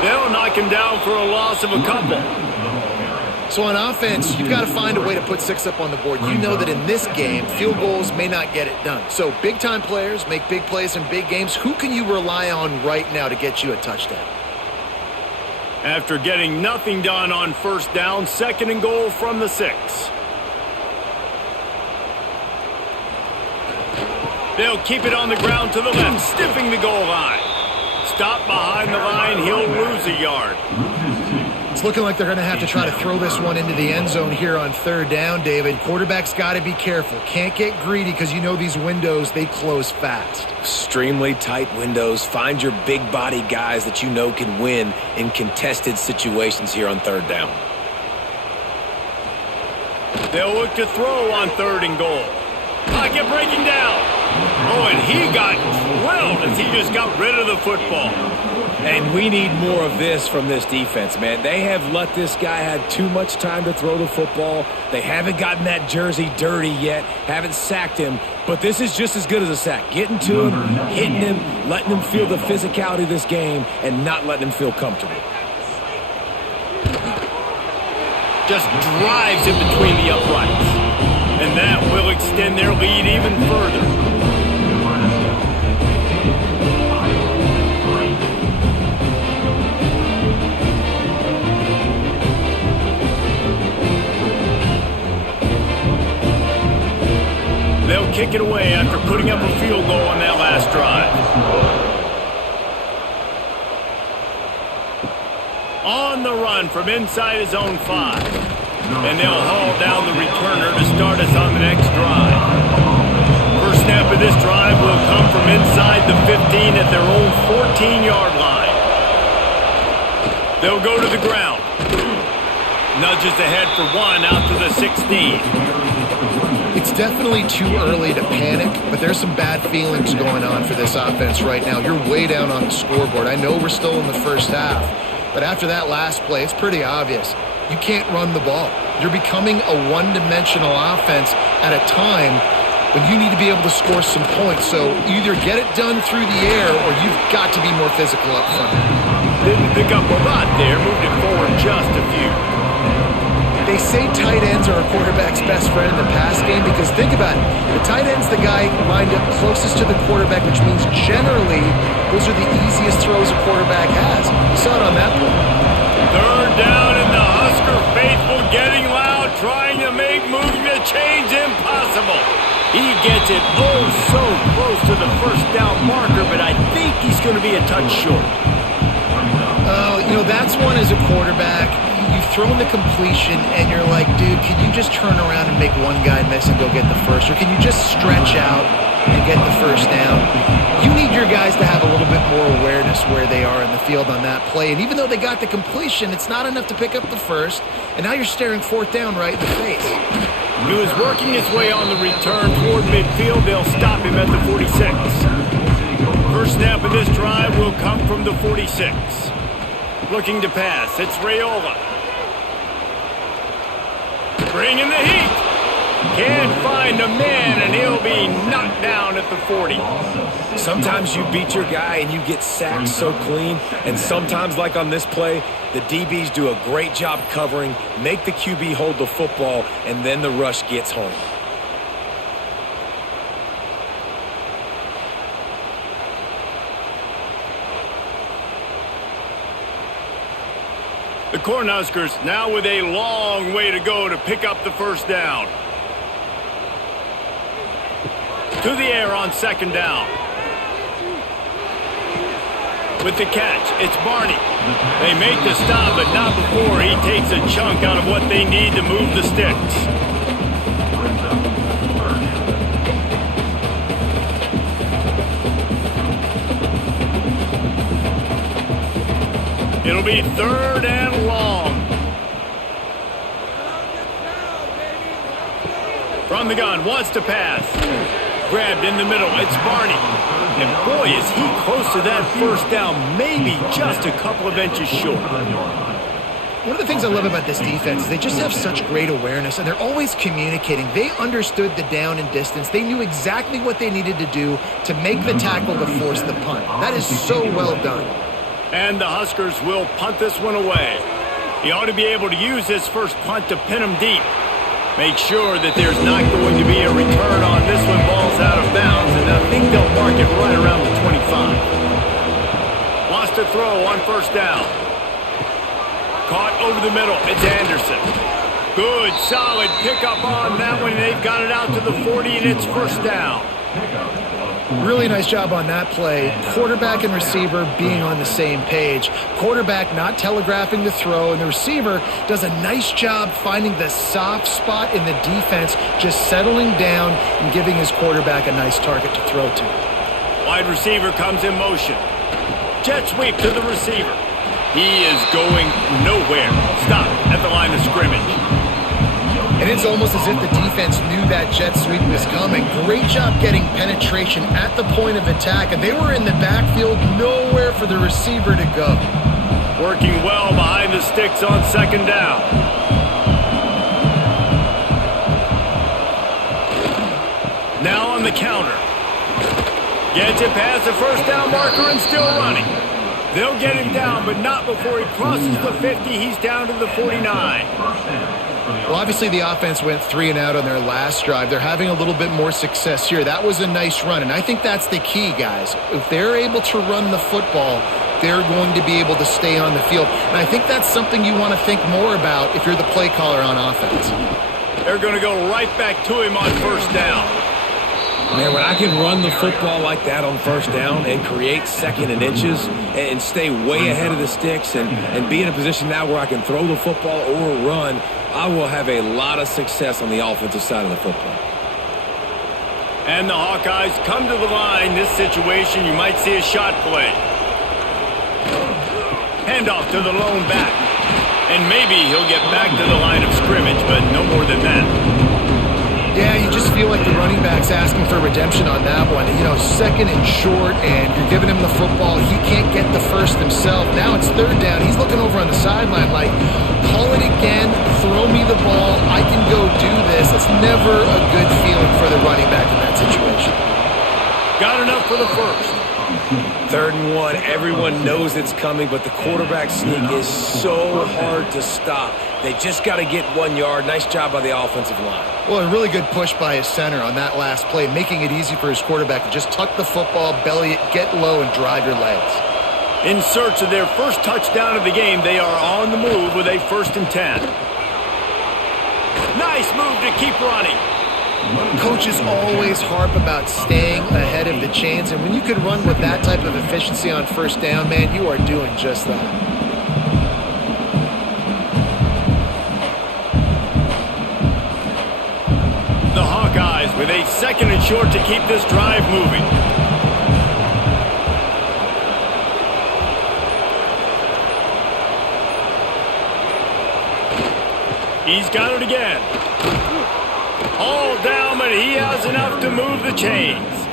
They'll knock him down for a loss of a couple. So on offense, you've got to find a way to put 6 up on the board. You know that in this game, field goals may not get it done. So big-time players make big plays in big games. Who can you rely on right now to get you a touchdown? After getting nothing done on 1st down, 2nd and goal from the 6. They'll keep it on the ground to the left, stiffing the goal line. Stop behind the line, he'll lose a yard. It's looking like they're going to have to try to throw this one into the end zone here on 3rd down, David. Quarterback's got to be careful. Can't get greedy because you know these windows, they close fast. Extremely tight windows. Find your big body guys that you know can win in contested situations here on 3rd down. They'll look to throw on 3rd and goal. Pocket breaking down. Oh, and he got drilled as he just got rid of the football. And we need more of this from this defense, man. They have let this guy have too much time to throw the football. They haven't gotten that jersey dirty yet, haven't sacked him, but this is just as good as a sack. Getting to him, hitting him, letting him feel the physicality of this game, and not letting him feel comfortable. Just drives in between the uprights. And that will extend their lead even further. They'll kick it away after putting up a field goal on that last drive. On the run from inside his own 5. And they'll haul down the returner to start us on the next drive. First snap of this drive will come from inside the 15 at their own 14-yard line. They'll go to the ground. Nudges ahead for 1 out to the 16. It's definitely too early to panic, but there's some bad feelings going on for this offense right now. You're way down on the scoreboard. I know we're still in the first half, but after that last play, it's pretty obvious. You can't run the ball. You're becoming a one-dimensional offense at a time when you need to be able to score some points. So either get it done through the air or you've got to be more physical up front. Didn't pick up a lot there, moved it forward just a few. They say tight ends are a quarterback's best friend in the pass game because think about it. The tight end's the guy lined up closest to the quarterback, which means generally those are the easiest throws a quarterback has. You saw it on that play. 3rd down and the Husker faithful getting loud, trying to make moving the chains impossible. He gets it oh so close to the 1st down marker, but I think he's going to be a touch short. You know, that's one as a quarterback. You've thrown the completion and you're like, dude, can you just turn around and make one guy miss and go get the first? Or can you just stretch out and get the 1st down? You need your guys to have a little bit more awareness where they are in the field on that play. And even though they got the completion, it's not enough to pick up the 1st. And now you're staring 4th down right in the face. He was working his way on the return toward midfield. They'll stop him at the 46. First snap of this drive will come from the 46. Looking to pass. It's Raiola. Bringing the heat. Can't find a man, and he'll be knocked down at the 40. Sometimes you beat your guy and you get sacked so clean, and sometimes, like on this play, the DBs do a great job covering, make the QB hold the football, and then the rush gets home. The Cornhuskers now with a long way to go to pick up the first down. To the air on second down. With the catch, it's Barney. They make the stop, but not before he takes a chunk out of what they need to move the sticks. It'll be third and long. From the gun, wants to pass. Grabbed in the middle, it's Barney. And boy, is he close to that first down, maybe just a couple of inches short. One of the things I love about this defense is they just have such great awareness, and they're always communicating. They understood the down and distance. They knew exactly what they needed to do to make the tackle to force the punt. That is so well done. And the Huskers will punt this one away. He ought to be able to use his first punt to pin him deep. Make sure that there's not going to be a return on this one. Ball's out of bounds, and I think they'll mark it right around the 25. Wants to throw on first down. Caught over the middle. It's Anderson. Good, solid pickup on that one. They've got it out to the 40, and it's first down. Really nice job on that play. Quarterback and receiver being on the same page. Quarterback not telegraphing the throw, and the receiver does a nice job finding the soft spot in the defense, just settling down and giving his quarterback a nice target to throw to. Wide receiver comes in motion. Jet sweep to the receiver. He is going nowhere. Stop at the line of scrimmage. And it's almost as if the defense knew that jet sweep was coming. Great job getting penetration at the point of attack, and they were in the backfield, nowhere for the receiver to go. Working well behind the sticks on second down. Now on the counter. Gets it past the first down marker and still running. They'll get him down, but not before he crosses the 50. He's down to the 49. Well, obviously the offense went 3 and out on their last drive. They're having a little bit more success here. That was a nice run, and I think that's the key, guys. If they're able to run the football, they're going to be able to stay on the field. And I think that's something you want to think more about if you're the play caller on offense. They're going to go right back to him on first down. Man, when I can run the football like that on first down and create second and inches and stay way ahead of the sticks and be in a position now where I can throw the football or run, I will have a lot of success on the offensive side of the football. And the Hawkeyes come to the line. This situation, you might see a shot play. Handoff to the lone back. And maybe he'll get back to the line of scrimmage, but no more than that. Yeah, you just feel like the running back's asking for redemption on that one. You know, second and short, and you're giving him the football. He can't get the first himself. Now it's third down. He's looking over on the sideline like, call it again, throw me the ball, I can go do this. It's never a good feeling for the running back in that situation. Got enough for the first. 3rd and 1, everyone knows it's coming, but the quarterback sneak is so hard to stop. They just got to get 1 yard. Nice job by the offensive line. Well, a really good push by his center on that last play, making it easy for his quarterback to just tuck the football, belly it, get low, and drive your legs. In search of their first touchdown of the game, they are on the move with a 1st and 10. Nice move to keep running. Coaches always harp about staying ahead of the chains, and when you can run with that type of efficiency on first down, man, you are doing just that. The Hawkeyes with a 2nd and short to keep this drive moving. He's got it again. All down, but he has enough to move the chains.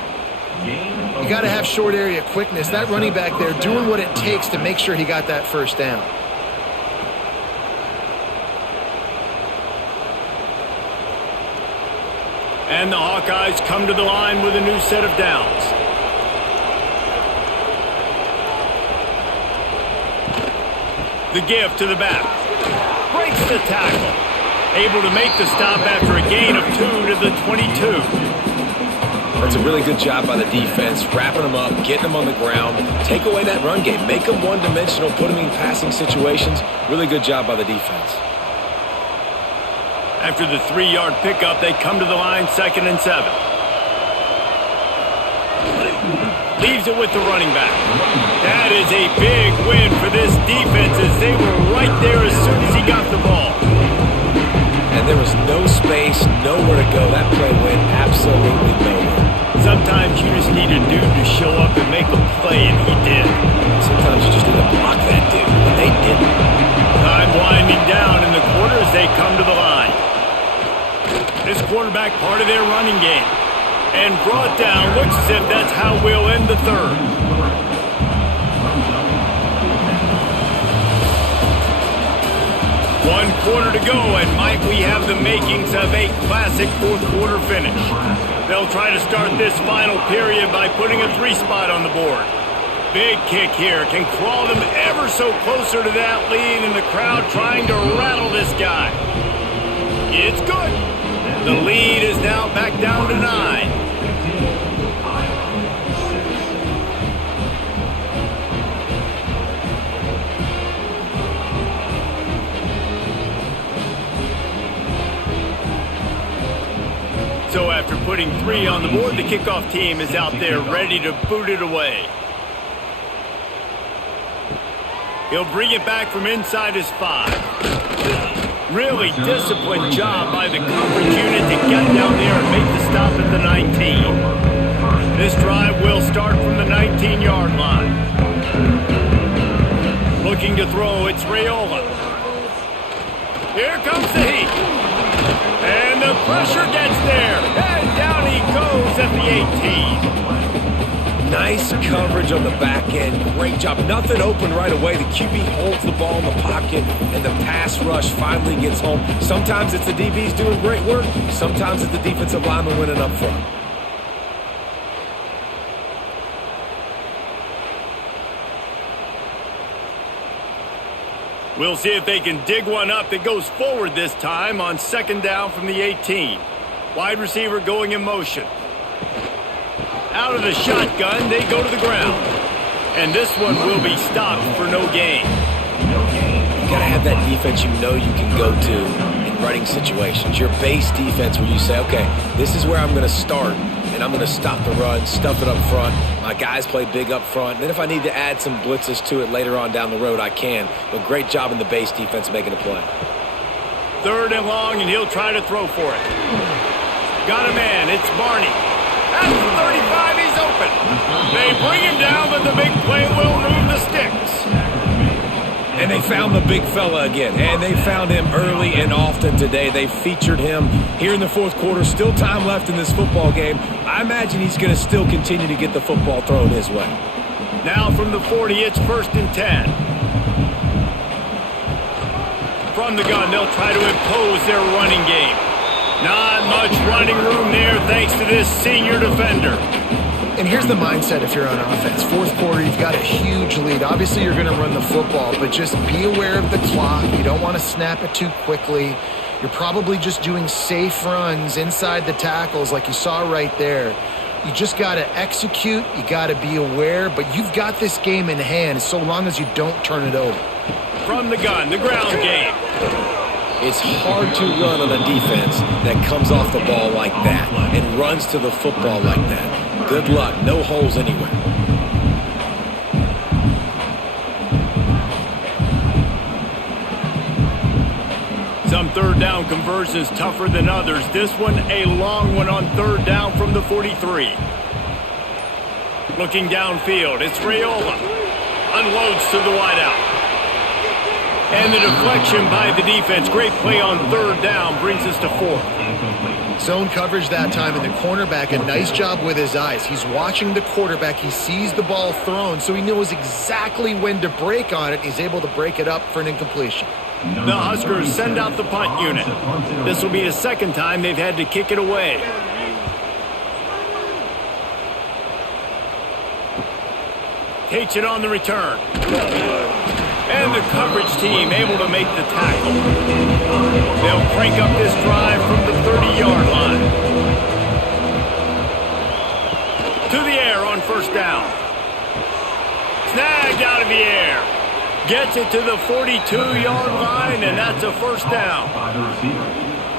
You got to have short area quickness. That running back there doing what it takes to make sure he got that first down. And the Hawkeyes come to the line with a new set of downs. The give to the back. Breaks the tackle. Able to make the stop after a gain of 2 to the 22. That's a really good job by the defense, wrapping them up, getting them on the ground, take away that run game, make them one-dimensional, put them in passing situations. Really good job by the defense. After the 3-yard pickup, they come to the line 2nd and 7. Leaves it with the running back. That is a big win for this defense as they were right there as soon as he got the ball. And there was no space, nowhere to go. That play went absolutely nowhere. Sometimes you just need a dude to show up and make a play, and he did. Sometimes you just need to block that dude, and they didn't. Time winding down in the quarter as they come to the line. This quarterback part of their running game. And brought down, looks as if that's how we'll end the third. One quarter to go, and might we have the makings of a classic fourth quarter finish. They'll try to start this final period by putting a 3-spot on the board. Big kick here, can crawl them ever so closer to that lead, and the crowd trying to rattle this guy. It's good. The lead is now back down to 9. So after putting 3 on the board, the kickoff team is out there ready to boot it away. He'll bring it back from inside his 5. Really disciplined job by the coverage unit to get down there and make the stop at the 19. This drive will start from the 19-yard line. Looking to throw, it's Raiola. Here comes the heat. And the pressure gets there. And down he goes at the 18. Nice coverage on the back end. Great job. Nothing open right away. The QB holds the ball in the pocket, and the pass rush finally gets home. Sometimes it's the DBs doing great work. Sometimes it's the defensive lineman winning up front. We'll see if they can dig one up that goes forward this time on 2nd down from the 18. Wide receiver going in motion. Out of the shotgun, they go to the ground. And this one will be stopped for no gain. You got to have that defense you know you can go to in running situations. Your base defense where you say, okay, this is where I'm going to start, and I'm going to stop the run, stuff it up front. My guys play big up front. And then if I need to add some blitzes to it later on down the road, I can. But great job in the base defense making a play. 3rd and long, and he'll try to throw for it. Got a man. It's Barney. At the 35, he's open. They bring him down, but the big play will move the sticks. And they found the big fella again. And they found him early and often today. They featured him here in the fourth quarter. Still time left in this football game. I imagine he's going to still continue to get the football thrown his way. Now from the 40, it's 1st and 10. From the gun, they'll try to impose their running game. Not much running room there thanks to this senior defender. And here's the mindset if you're on offense. Fourth quarter, you've got a huge lead. Obviously, you're going to run the football, but just be aware of the clock. You don't want to snap it too quickly. You're probably just doing safe runs inside the tackles like you saw right there. You just got to execute. You got to be aware, but you've got this game in hand so long as you don't turn it over. From the gun, the ground game. It's hard to run on a defense that comes off the ball like that and runs to the football like that. Good luck. No holes anywhere. Some 3rd down conversions tougher than others. This one a long one on 3rd down from the 43. Looking downfield, it's Raiola. Unloads to the wideout. And the deflection by the defense. Great play on 3rd down brings us to 4th. Zone coverage that time, and the cornerback, a nice job with his eyes. He's watching the quarterback. He sees the ball thrown, so he knows exactly when to break on it. He's able to break it up for an incompletion. The Huskers send out the punt unit. This will be the second time they've had to kick it away. Takes it on the return. And the coverage team able to make the tackle. They'll crank up this drive from the 30-yard line. To the air on first down. Snagged out of the air. Gets it to the 42-yard line, and that's a first down.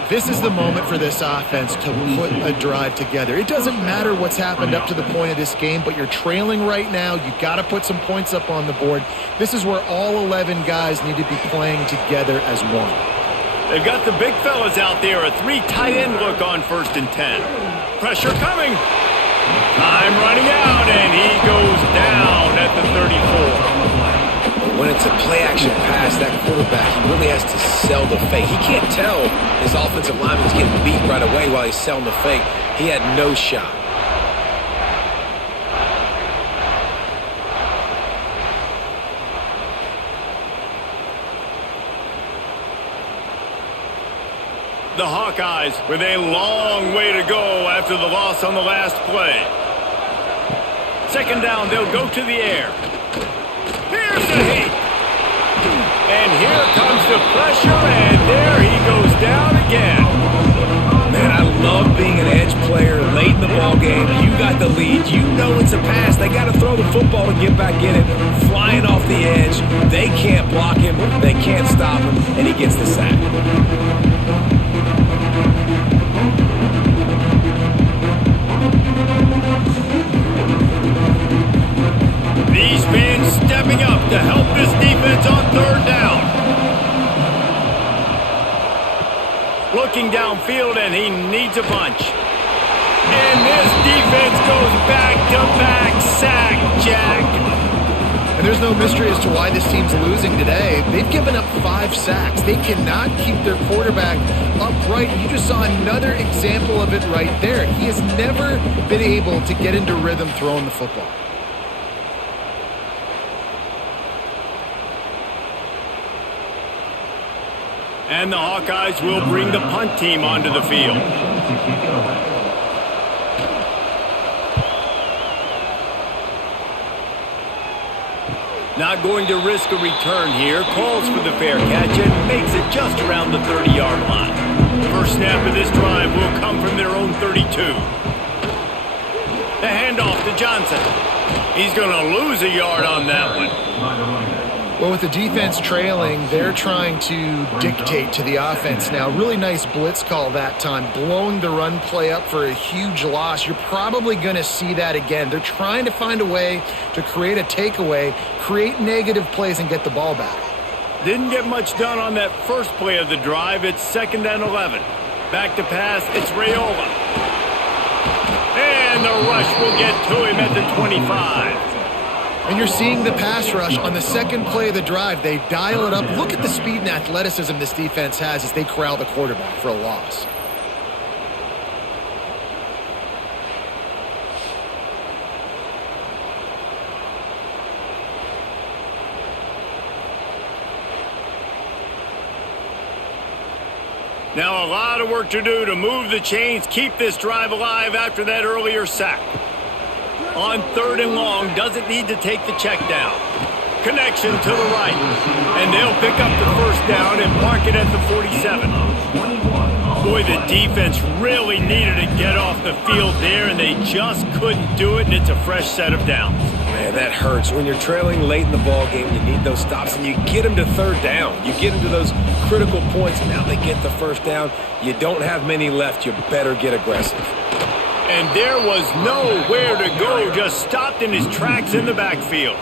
This is the moment for this offense to put a drive together. It doesn't matter what's happened up to the point of this game, but you're trailing right now. You've got to put some points up on the board. This is where all 11 guys need to be playing together as one. They've got the big fellas out there, a 3 tight end look on 1st and 10. Pressure coming. Time running out, and he goes down at the 34. When it's a play-action pass, that quarterback, he really has to sell the fake. He can't tell his offensive lineman's getting beat right away while he's selling the fake. He had no shot. The Hawkeyes with a long way to go after the loss on the last play. Second down, they'll go to the air. Here's the heat. And here comes the pressure, and there he goes down again. Man, I love being an edge player late in the ball game. You got the lead. You know it's a pass. They got to throw the football to get back in it. Flying off the edge. They can't block him. They can't stop him, and he gets the sack. These fans stepping up to help this defense on third down. Looking downfield, and he needs a bunch. And this defense goes back-to-back sack, Jack. And there's no mystery as to why this team's losing today. They've given up 5 sacks. They cannot keep their quarterback upright. You just saw another example of it right there. He has never been able to get into rhythm throwing the football. And the Hawkeyes will bring the punt team onto the field. Not going to risk a return here. Calls for the fair catch and makes it just around the 30-yard line. First snap of this drive will come from their own 32. The handoff to Johnson. He's going to lose a yard on that one. Well, with the defense trailing, they're trying to dictate to the offense now. Really nice blitz call that time, blowing the run play up for a huge loss. You're probably going to see that again. They're trying to find a way to create a takeaway, create negative plays, and get the ball back. Didn't get much done on that first play of the drive. It's 2nd and 11. Back to pass, it's Raiola. And the rush will get to him at the 25. And you're seeing the pass rush on the second play of the drive. They dial it up. Look at the speed and athleticism this defense has as they corral the quarterback for a loss. Now a lot of work to do to move the chains, keep this drive alive after that earlier sack. On 3rd and long, doesn't need to take the check down. Connection to the right. And they'll pick up the first down and mark it at the 47. Boy, the defense really needed to get off the field there, and they just couldn't do it, and it's a fresh set of downs. Man, that hurts. When you're trailing late in the ball game, you need those stops, and you get them to 3rd down. You get them to those critical points, and now they get the first down. You don't have many left. You better get aggressive. And there was nowhere to go, just stopped in his tracks in the backfield.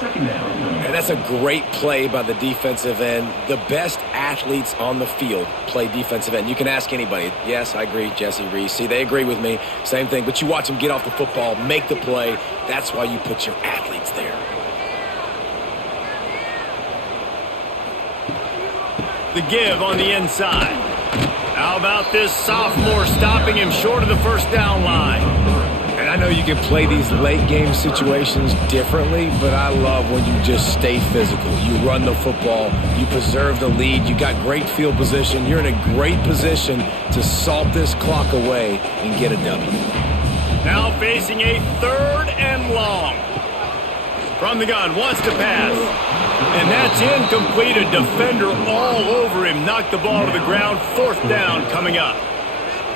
And that's a great play by the defensive end. The best athletes on the field play defensive end. You can ask anybody. Yes, I agree, Jesse Reese. See, they agree with me. Same thing. But you watch them get off the football, make the play. That's why you put your athletes there. The give on the inside. Out about this sophomore stopping him short of the first down line? And I know you can play these late game situations differently, but I love when you just stay physical. You run the football, you preserve the lead, you got great field position, you're in a great position to salt this clock away and get a W. Now facing a 3rd and long. From the gun, wants to pass. And that's incomplete. A defender all over him. Knocked the ball to the ground. 4th down coming up.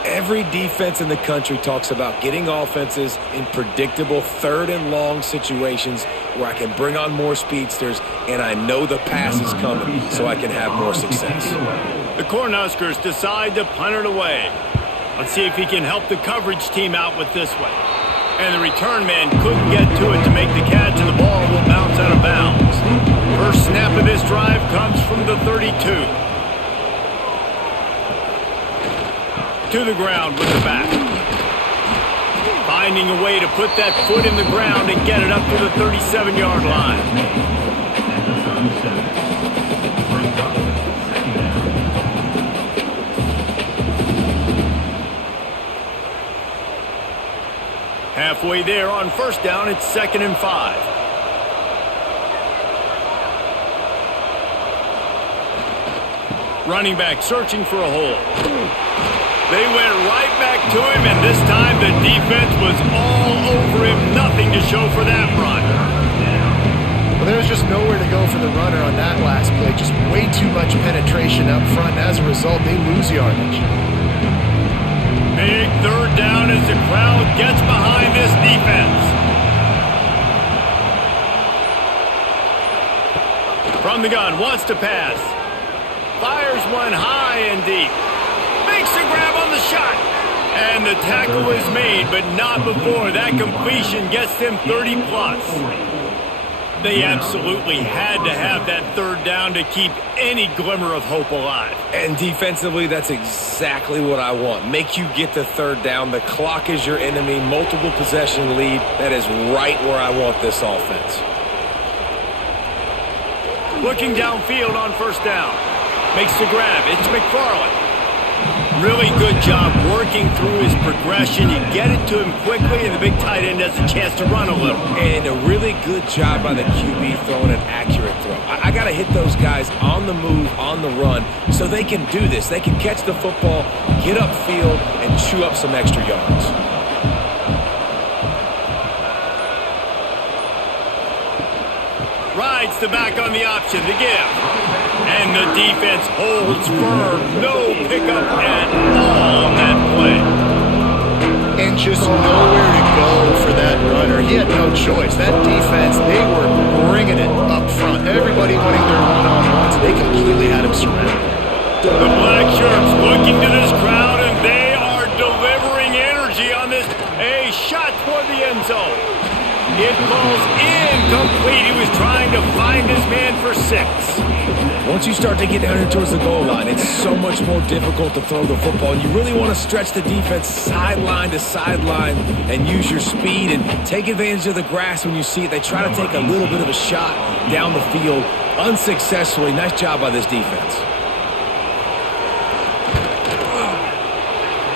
Every defense in the country talks about getting offenses in predictable 3rd and long situations where I can bring on more speedsters and I know the pass is coming so I can have more success. The Cornhuskers decide to punt it away. Let's see if he can help the coverage team out with this one. And the return man couldn't get to it to make the catch, and the ball will bounce out of bounds. First snap of this drive comes from the 32. To the ground with the back. Finding a way to put that foot in the ground and get it up to the 37-yard line. Halfway there on first down, it's 2nd and 5. Running back searching for a hole. They went right back to him, and this time the defense was all over him. Nothing to show for that run. Well, there was just nowhere to go for the runner on that last play. Just way too much penetration up front, and as a result, they lose yardage. Big 3rd down as the crowd gets behind this defense. From the gun, wants to pass. Fires one high and deep. Makes the grab on the shot. And the tackle is made, but not before that completion gets them 30-plus. They absolutely had to have that 3rd down to keep any glimmer of hope alive. And defensively, that's exactly what I want. Make you get the 3rd down. The clock is your enemy. Multiple possession lead. That is right where I want this offense. Looking downfield on first down. Makes the grab. It's McFarland. Really good job working through his progression. You get it to him quickly, and the big tight end has a chance to run a little. And a really good job by the QB throwing an accurate throw. I got to hit those guys on the move, on the run, so they can do this. They can catch the football, get upfield, and chew up some extra yards. Rides the back on the option to give. And the defense holds firm. No pickup at all on that play. And just nowhere to go for that runner. He had no choice. That defense, they were bringing it up front. Everybody winning their one-on-ones. They completely had him surrounded. The black shirts looking to this crowd, and they are delivering energy on this. A shot toward the end zone. It falls incomplete. He was trying to find his man for 6. Once you start to get down here towards the goal line, it's so much more difficult to throw the football. And you really want to stretch the defense sideline to sideline and use your speed and take advantage of the grass when you see it. They try to take a little bit of a shot down the field unsuccessfully. Nice job by this defense.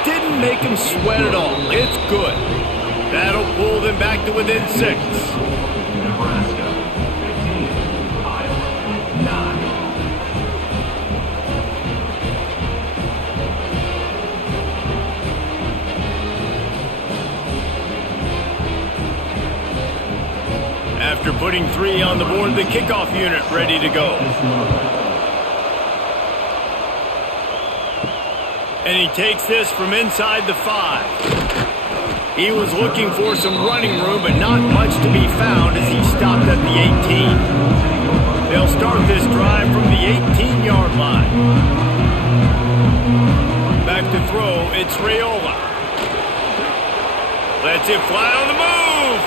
Didn't make him sweat at all. It's good. That'll pull them back to within 6. Nebraska 15, Iowa 9. After putting 3 on the board, the kickoff unit ready to go. And he takes this from inside the 5. He was looking for some running room, but not much to be found as he stopped at the 18. They'll start this drive from the 18-yard line. Back to throw, it's Raiola. Lets it fly on the move.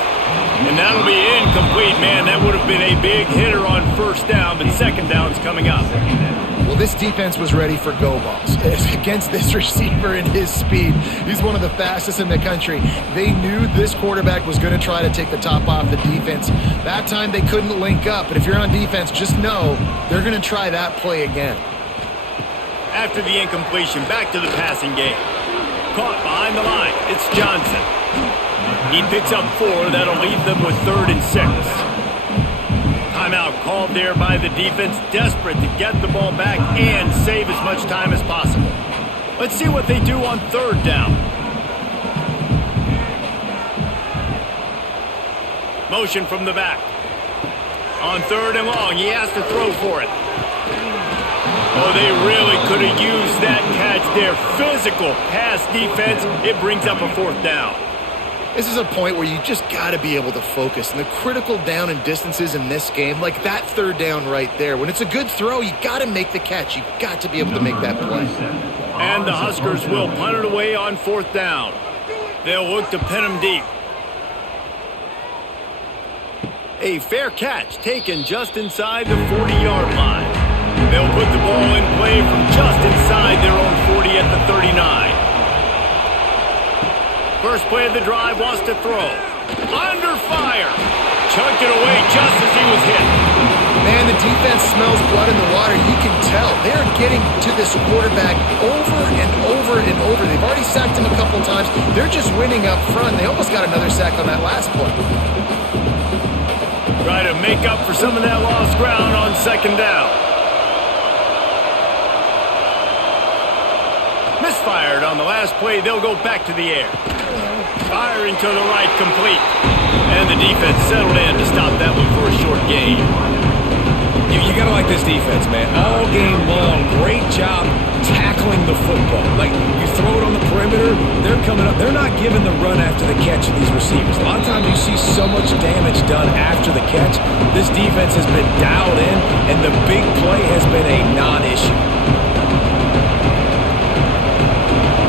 And that'll be incomplete, man. That would have been a big hitter on first down, but second down's coming up. Well, this defense was ready for go balls. Against this receiver and his speed, he's one of the fastest in the country. They knew this quarterback was going to try to take the top off the defense. That time they couldn't link up, but if you're on defense, just know they're going to try that play again. After the incompletion, back to the passing game. Caught behind the line. It's Johnson. He picks up 4. That'll leave them with 3rd and 6. Timeout called there by the defense, desperate to get the ball back and save as much time as possible. Let's see what they do on 3rd down. Motion from the back. On 3rd and long, he has to throw for it. Oh, they really could have used that catch there. Physical pass defense. It brings up a 4th down. This is a point where you just got to be able to focus. And the critical down and distances in this game, like that 3rd down right there, when it's a good throw, you got to make the catch. You got to be able to make that play. And the Huskers will punt it away on 4th down. They'll look to pin them deep. A fair catch taken just inside the 40-yard line. They'll put the ball in play from just inside their own 40 at the 39. First play of the drive, wants to throw. Under fire. Chucked it away just as he was hit. Man, the defense smells blood in the water. You can tell. They're getting to this quarterback over and over and over. They've already sacked him a couple times. They're just winning up front. They almost got another sack on that last play. Try to make up for some of that lost ground on 2nd down. Misfired on the last play. They'll go back to the air. Firing to the right, complete. And the defense settled in to stop that one for a short gain. You got to like this defense, man. All game long, great job tackling the football. Like, you throw it on the perimeter, they're coming up. They're not giving the run after the catch of these receivers. A lot of times you see so much damage done after the catch. This defense has been dialed in, and the big play has been a non-issue.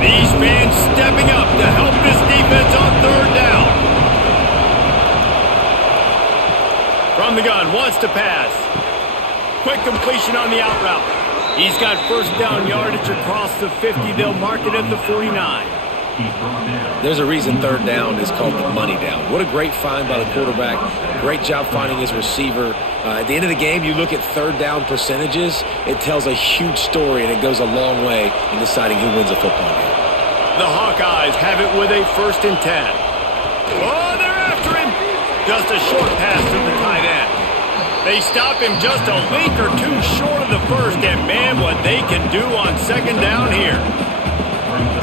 These fans stepping up to help this defense on 3rd down. From the gun, wants to pass. Quick completion on the out route. He's got 1st down yardage across the 50. They'll mark it at the 49. There's a reason 3rd down is called the money down. What a great find by the quarterback. Great job finding his receiver. At the end of the game, you look at 3rd down percentages. It tells a huge story, and it goes a long way in deciding who wins a football game. The Hawkeyes have it with a 1st and 10. Oh, they're after him. Just a short pass to the tight end. They stop him just a link or 2 short of the 1st, and man, what they can do on 2nd down here.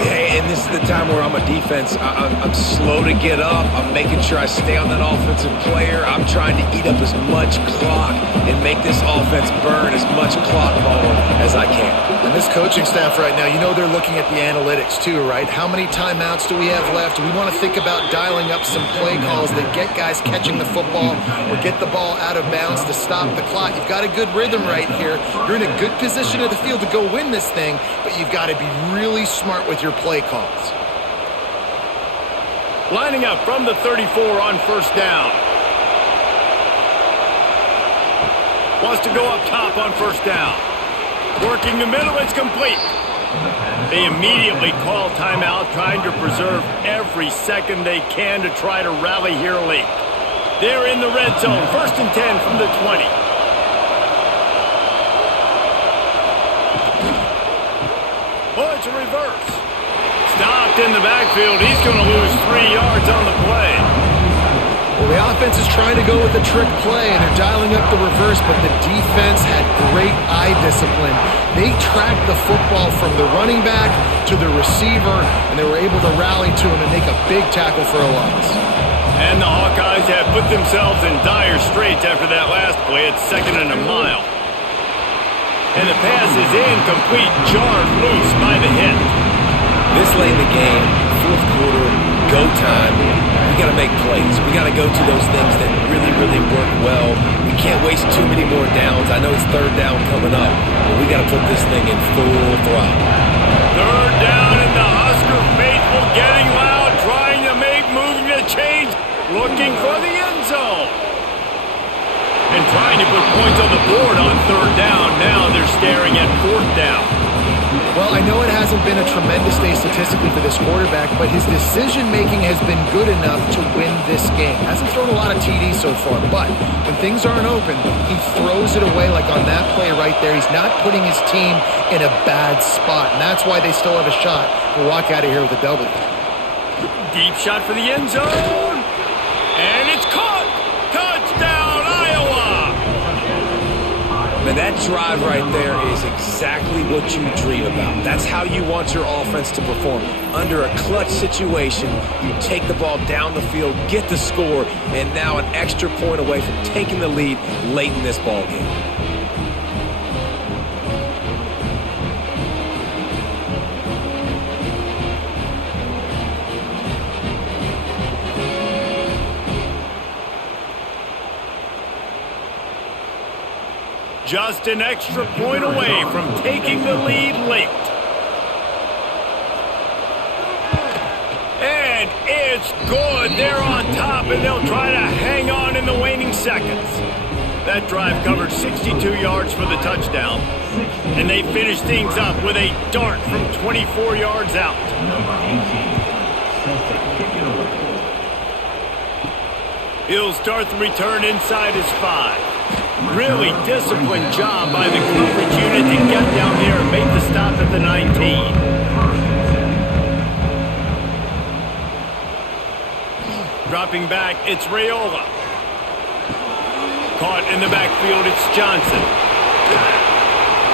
Hey, and this is the time where I'm a defense. I'm slow to get up. I'm making sure I stay on that offensive player. I'm trying to eat up as much clock and make this offense burn as much clock ball as I can. And this coaching staff right now, you know they're looking at the analytics too, right? How many timeouts do we have left? We want to think about dialing up some play calls that get guys catching the football or get the ball out of bounds to stop the clock. You've got a good rhythm right here. You're in a good position of the field to go win this thing, but you've got to be really smart with your play calls. Lining up from the 34 on 1st down. Wants to go up top on 1st down. Working the middle, it's complete. They immediately call timeout, trying to preserve every second they can to try to rally here late. They're in the red zone, 1st and 10 from the 20. Oh, it's a reverse. Stopped in the backfield. He's going to lose 3 yards on the play. Well, the offense is trying to go with a trick play, and they're dialing up the reverse, but the defense had great eye discipline. They tracked the football from the running back to the receiver, and they were able to rally to him and make a big tackle for a loss. And the Hawkeyes have put themselves in dire straits after that last play. It's 2nd and a mile. And the pass is incomplete, jarred loose by the hit. This late in the game, 4th quarter, go time. We got to make plays. We got to go to those things that really, really work well. We can't waste too many more downs. I know it's 3rd down coming up, but we got to put this thing in full throttle. 3rd down, and the Husker faithful getting loud, trying to make moving the chains, looking for the end zone. And trying to put points on the board on 3rd down. Now they're staring at 4th down. Well, I know it has hasn't been a tremendous day statistically for this quarterback, but his decision-making has been good enough to win this game. Hasn't thrown a lot of TDs so far, but when things aren't open, he throws it away like on that play right there. He's not putting his team in a bad spot, and that's why they still have a shot to walk out of here with a W. Deep shot for the end zone. And it's caught. Touchdown, Iowa. Man, that drive right there is exactly what you dream about. That's how you want your offense to perform. Under a clutch situation, you take the ball down the field, get the score, and now an extra point away from taking the lead late in this ball game. Just an extra point away from taking the lead late. And it's good. They're on top, and they'll try to hang on in the waning seconds. That drive covered 62 yards for the touchdown. And they finish things up with a dart from 24 yards out. Number 18, Celtic kick it away. He'll start the return inside his 5. Really disciplined job by the coverage unit to get down there and make the stop at the 19. Dropping back, it's Raiola. Caught in the backfield, it's Johnson.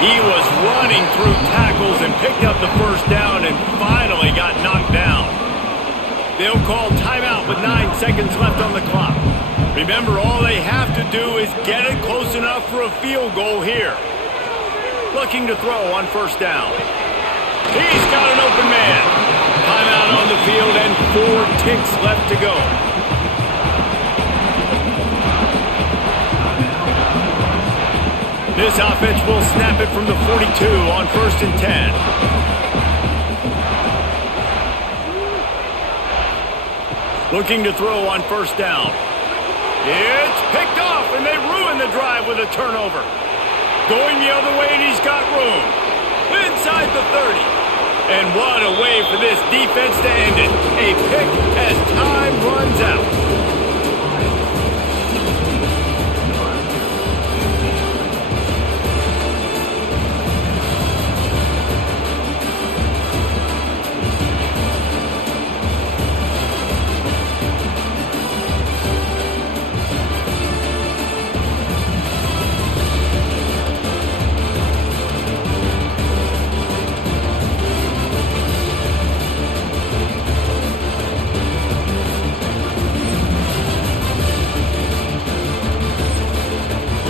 He was running through tackles and picked up the first down and finally got knocked down. They'll call timeout with 9 seconds left on the clock. Remember, all they have to do is get it close enough for a field goal here. Looking to throw on first down. He's got an open man. Timeout on the field and 4 ticks left to go. This offense will snap it from the 42 on 1st and 10. Looking to throw on first down. It's picked off, and they ruin the drive with a turnover. Going the other way, and he's got room. Inside the 30. And what a way for this defense to end it. A pick as time runs out.